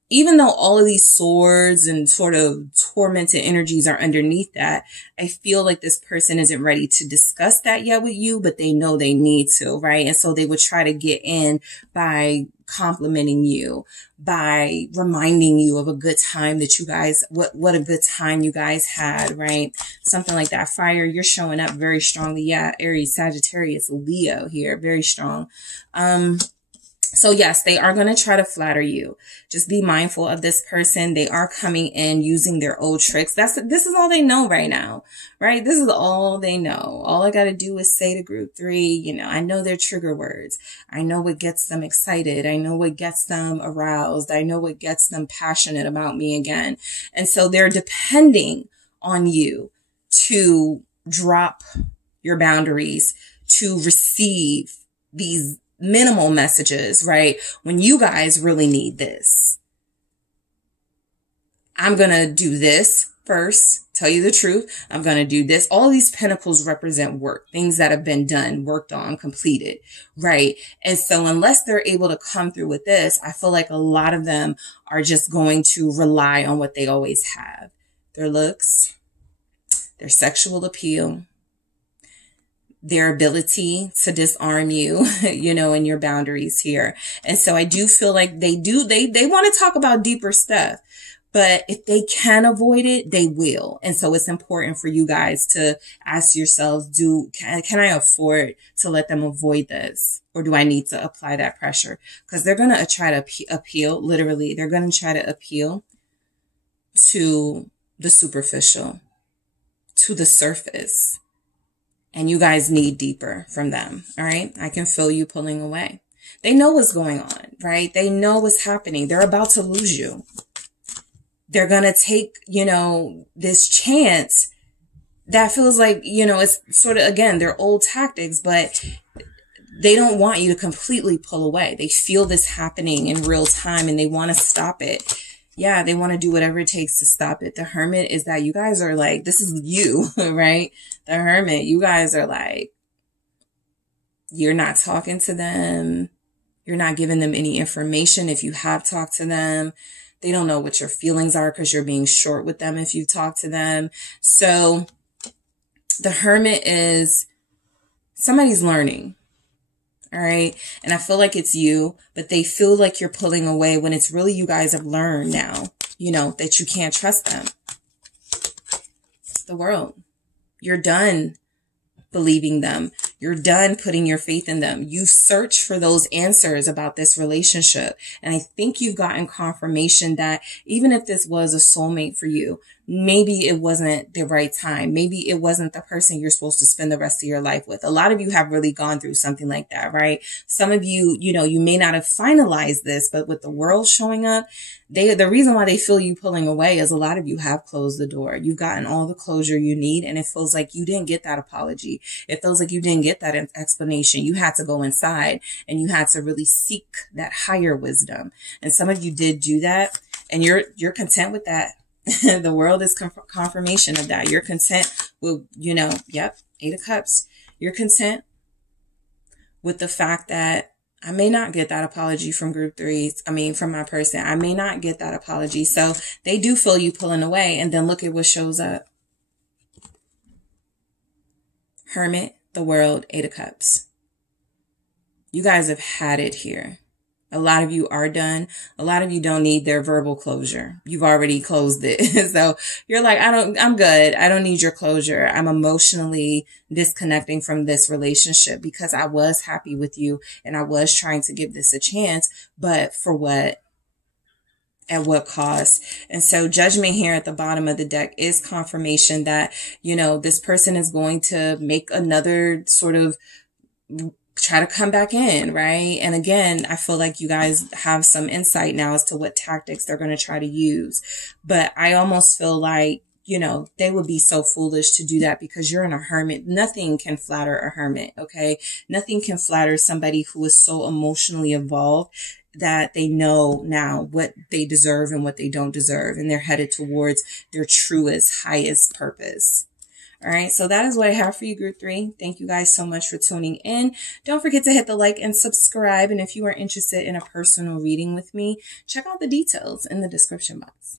even though all of these swords and sort of tormented energies are underneath that, I feel like this person isn't ready to discuss that yet with you, but they know they need to, right? And so they would try to get in by complimenting you, by reminding you of a good time that you guys, what a good time you guys had, right? Something like that. Fire, you're showing up very strongly. Yeah, Aries, Sagittarius, Leo here, very strong. So yes, they are going to try to flatter you. Just be mindful of this person. They are coming in using their old tricks. This is all they know right now, right? This is all they know. All I got to do is say to group 3, you know, I know their trigger words. I know what gets them excited. I know what gets them aroused. I know what gets them passionate about me again. And so they're depending on you to drop your boundaries, to receive these minimal messages, right? When you guys really need this. I'm going to do this first, tell you the truth. I'm going to do this. All these pentacles represent work, things that have been done, worked on, completed, right? And so unless they're able to come through with this, I feel like a lot of them are just going to rely on what they always have. Their looks, their sexual appeal, their ability to disarm you, you know, and your boundaries here. And so I do feel like they want to talk about deeper stuff, but if they can avoid it, they will. And so it's important for you guys to ask yourselves, can I afford to let them avoid this? Or do I need to apply that pressure? Because they're going to try to appeal, literally, they're going to try to appeal to the superficial, to the surface. And you guys need deeper from them. All right. I can feel you pulling away. They know what's going on, right? They know what's happening. They're about to lose you. They're going to take, you know, this chance that feels like, you know, it's sort of, again, they're old tactics, but they don't want you to completely pull away. They feel this happening in real time and they want to stop it. Yeah, they want to do whatever it takes to stop it. The Hermit is that you guys are like, this is you, right? The Hermit, you guys are like, you're not talking to them. You're not giving them any information if you have talked to them. They don't know what your feelings are because you're being short with them if you talk to them. So the Hermit is somebody's learning. All right. And I feel like it's you, but they feel like you're pulling away when it's really you guys have learned now, you know, that you can't trust them. It's the World. You're done believing them. You're done putting your faith in them. You search for those answers about this relationship. And I think you've gotten confirmation that even if this was a soulmate for you, maybe it wasn't the right time. Maybe it wasn't the person you're supposed to spend the rest of your life with. A lot of you have really gone through something like that, right? Some of you, you know, you may not have finalized this, but with the World showing up, the reason why they feel you pulling away is a lot of you have closed the door. You've gotten all the closure you need. And it feels like you didn't get that apology. It feels like you didn't get that explanation. You had to go inside and you had to really seek that higher wisdom. And some of you did do that and you're content with that. The World is confirmation of that. You're content with, you know, yep, 8 of Cups. You're content with the fact that I may not get that apology from group 3. I mean, from my person. I may not get that apology. So they do feel you pulling away. And then look at what shows up. Hermit, the World, 8 of Cups. You guys have had it here. A lot of you are done. A lot of you don't need their verbal closure. You've already closed it. So you're like, I'm good. I don't need your closure. I'm emotionally disconnecting from this relationship because I was happy with you and I was trying to give this a chance, but for what? At what cost? And so Judgment here at the bottom of the deck is confirmation that, you know, this person is going to make another sort of try to come back in, right? And again, I feel like you guys have some insight now as to what tactics they're going to try to use. But I almost feel like, you know, they would be so foolish to do that because you're in a hermit. Nothing can flatter a hermit, okay? Nothing can flatter somebody who is so emotionally evolved that they know now what they deserve and what they don't deserve. And they're headed towards their truest, highest purpose. All right, so that is what I have for you, Group 3. Thank you guys so much for tuning in. Don't forget to hit the like and subscribe. And if you are interested in a personal reading with me, check out the details in the description box.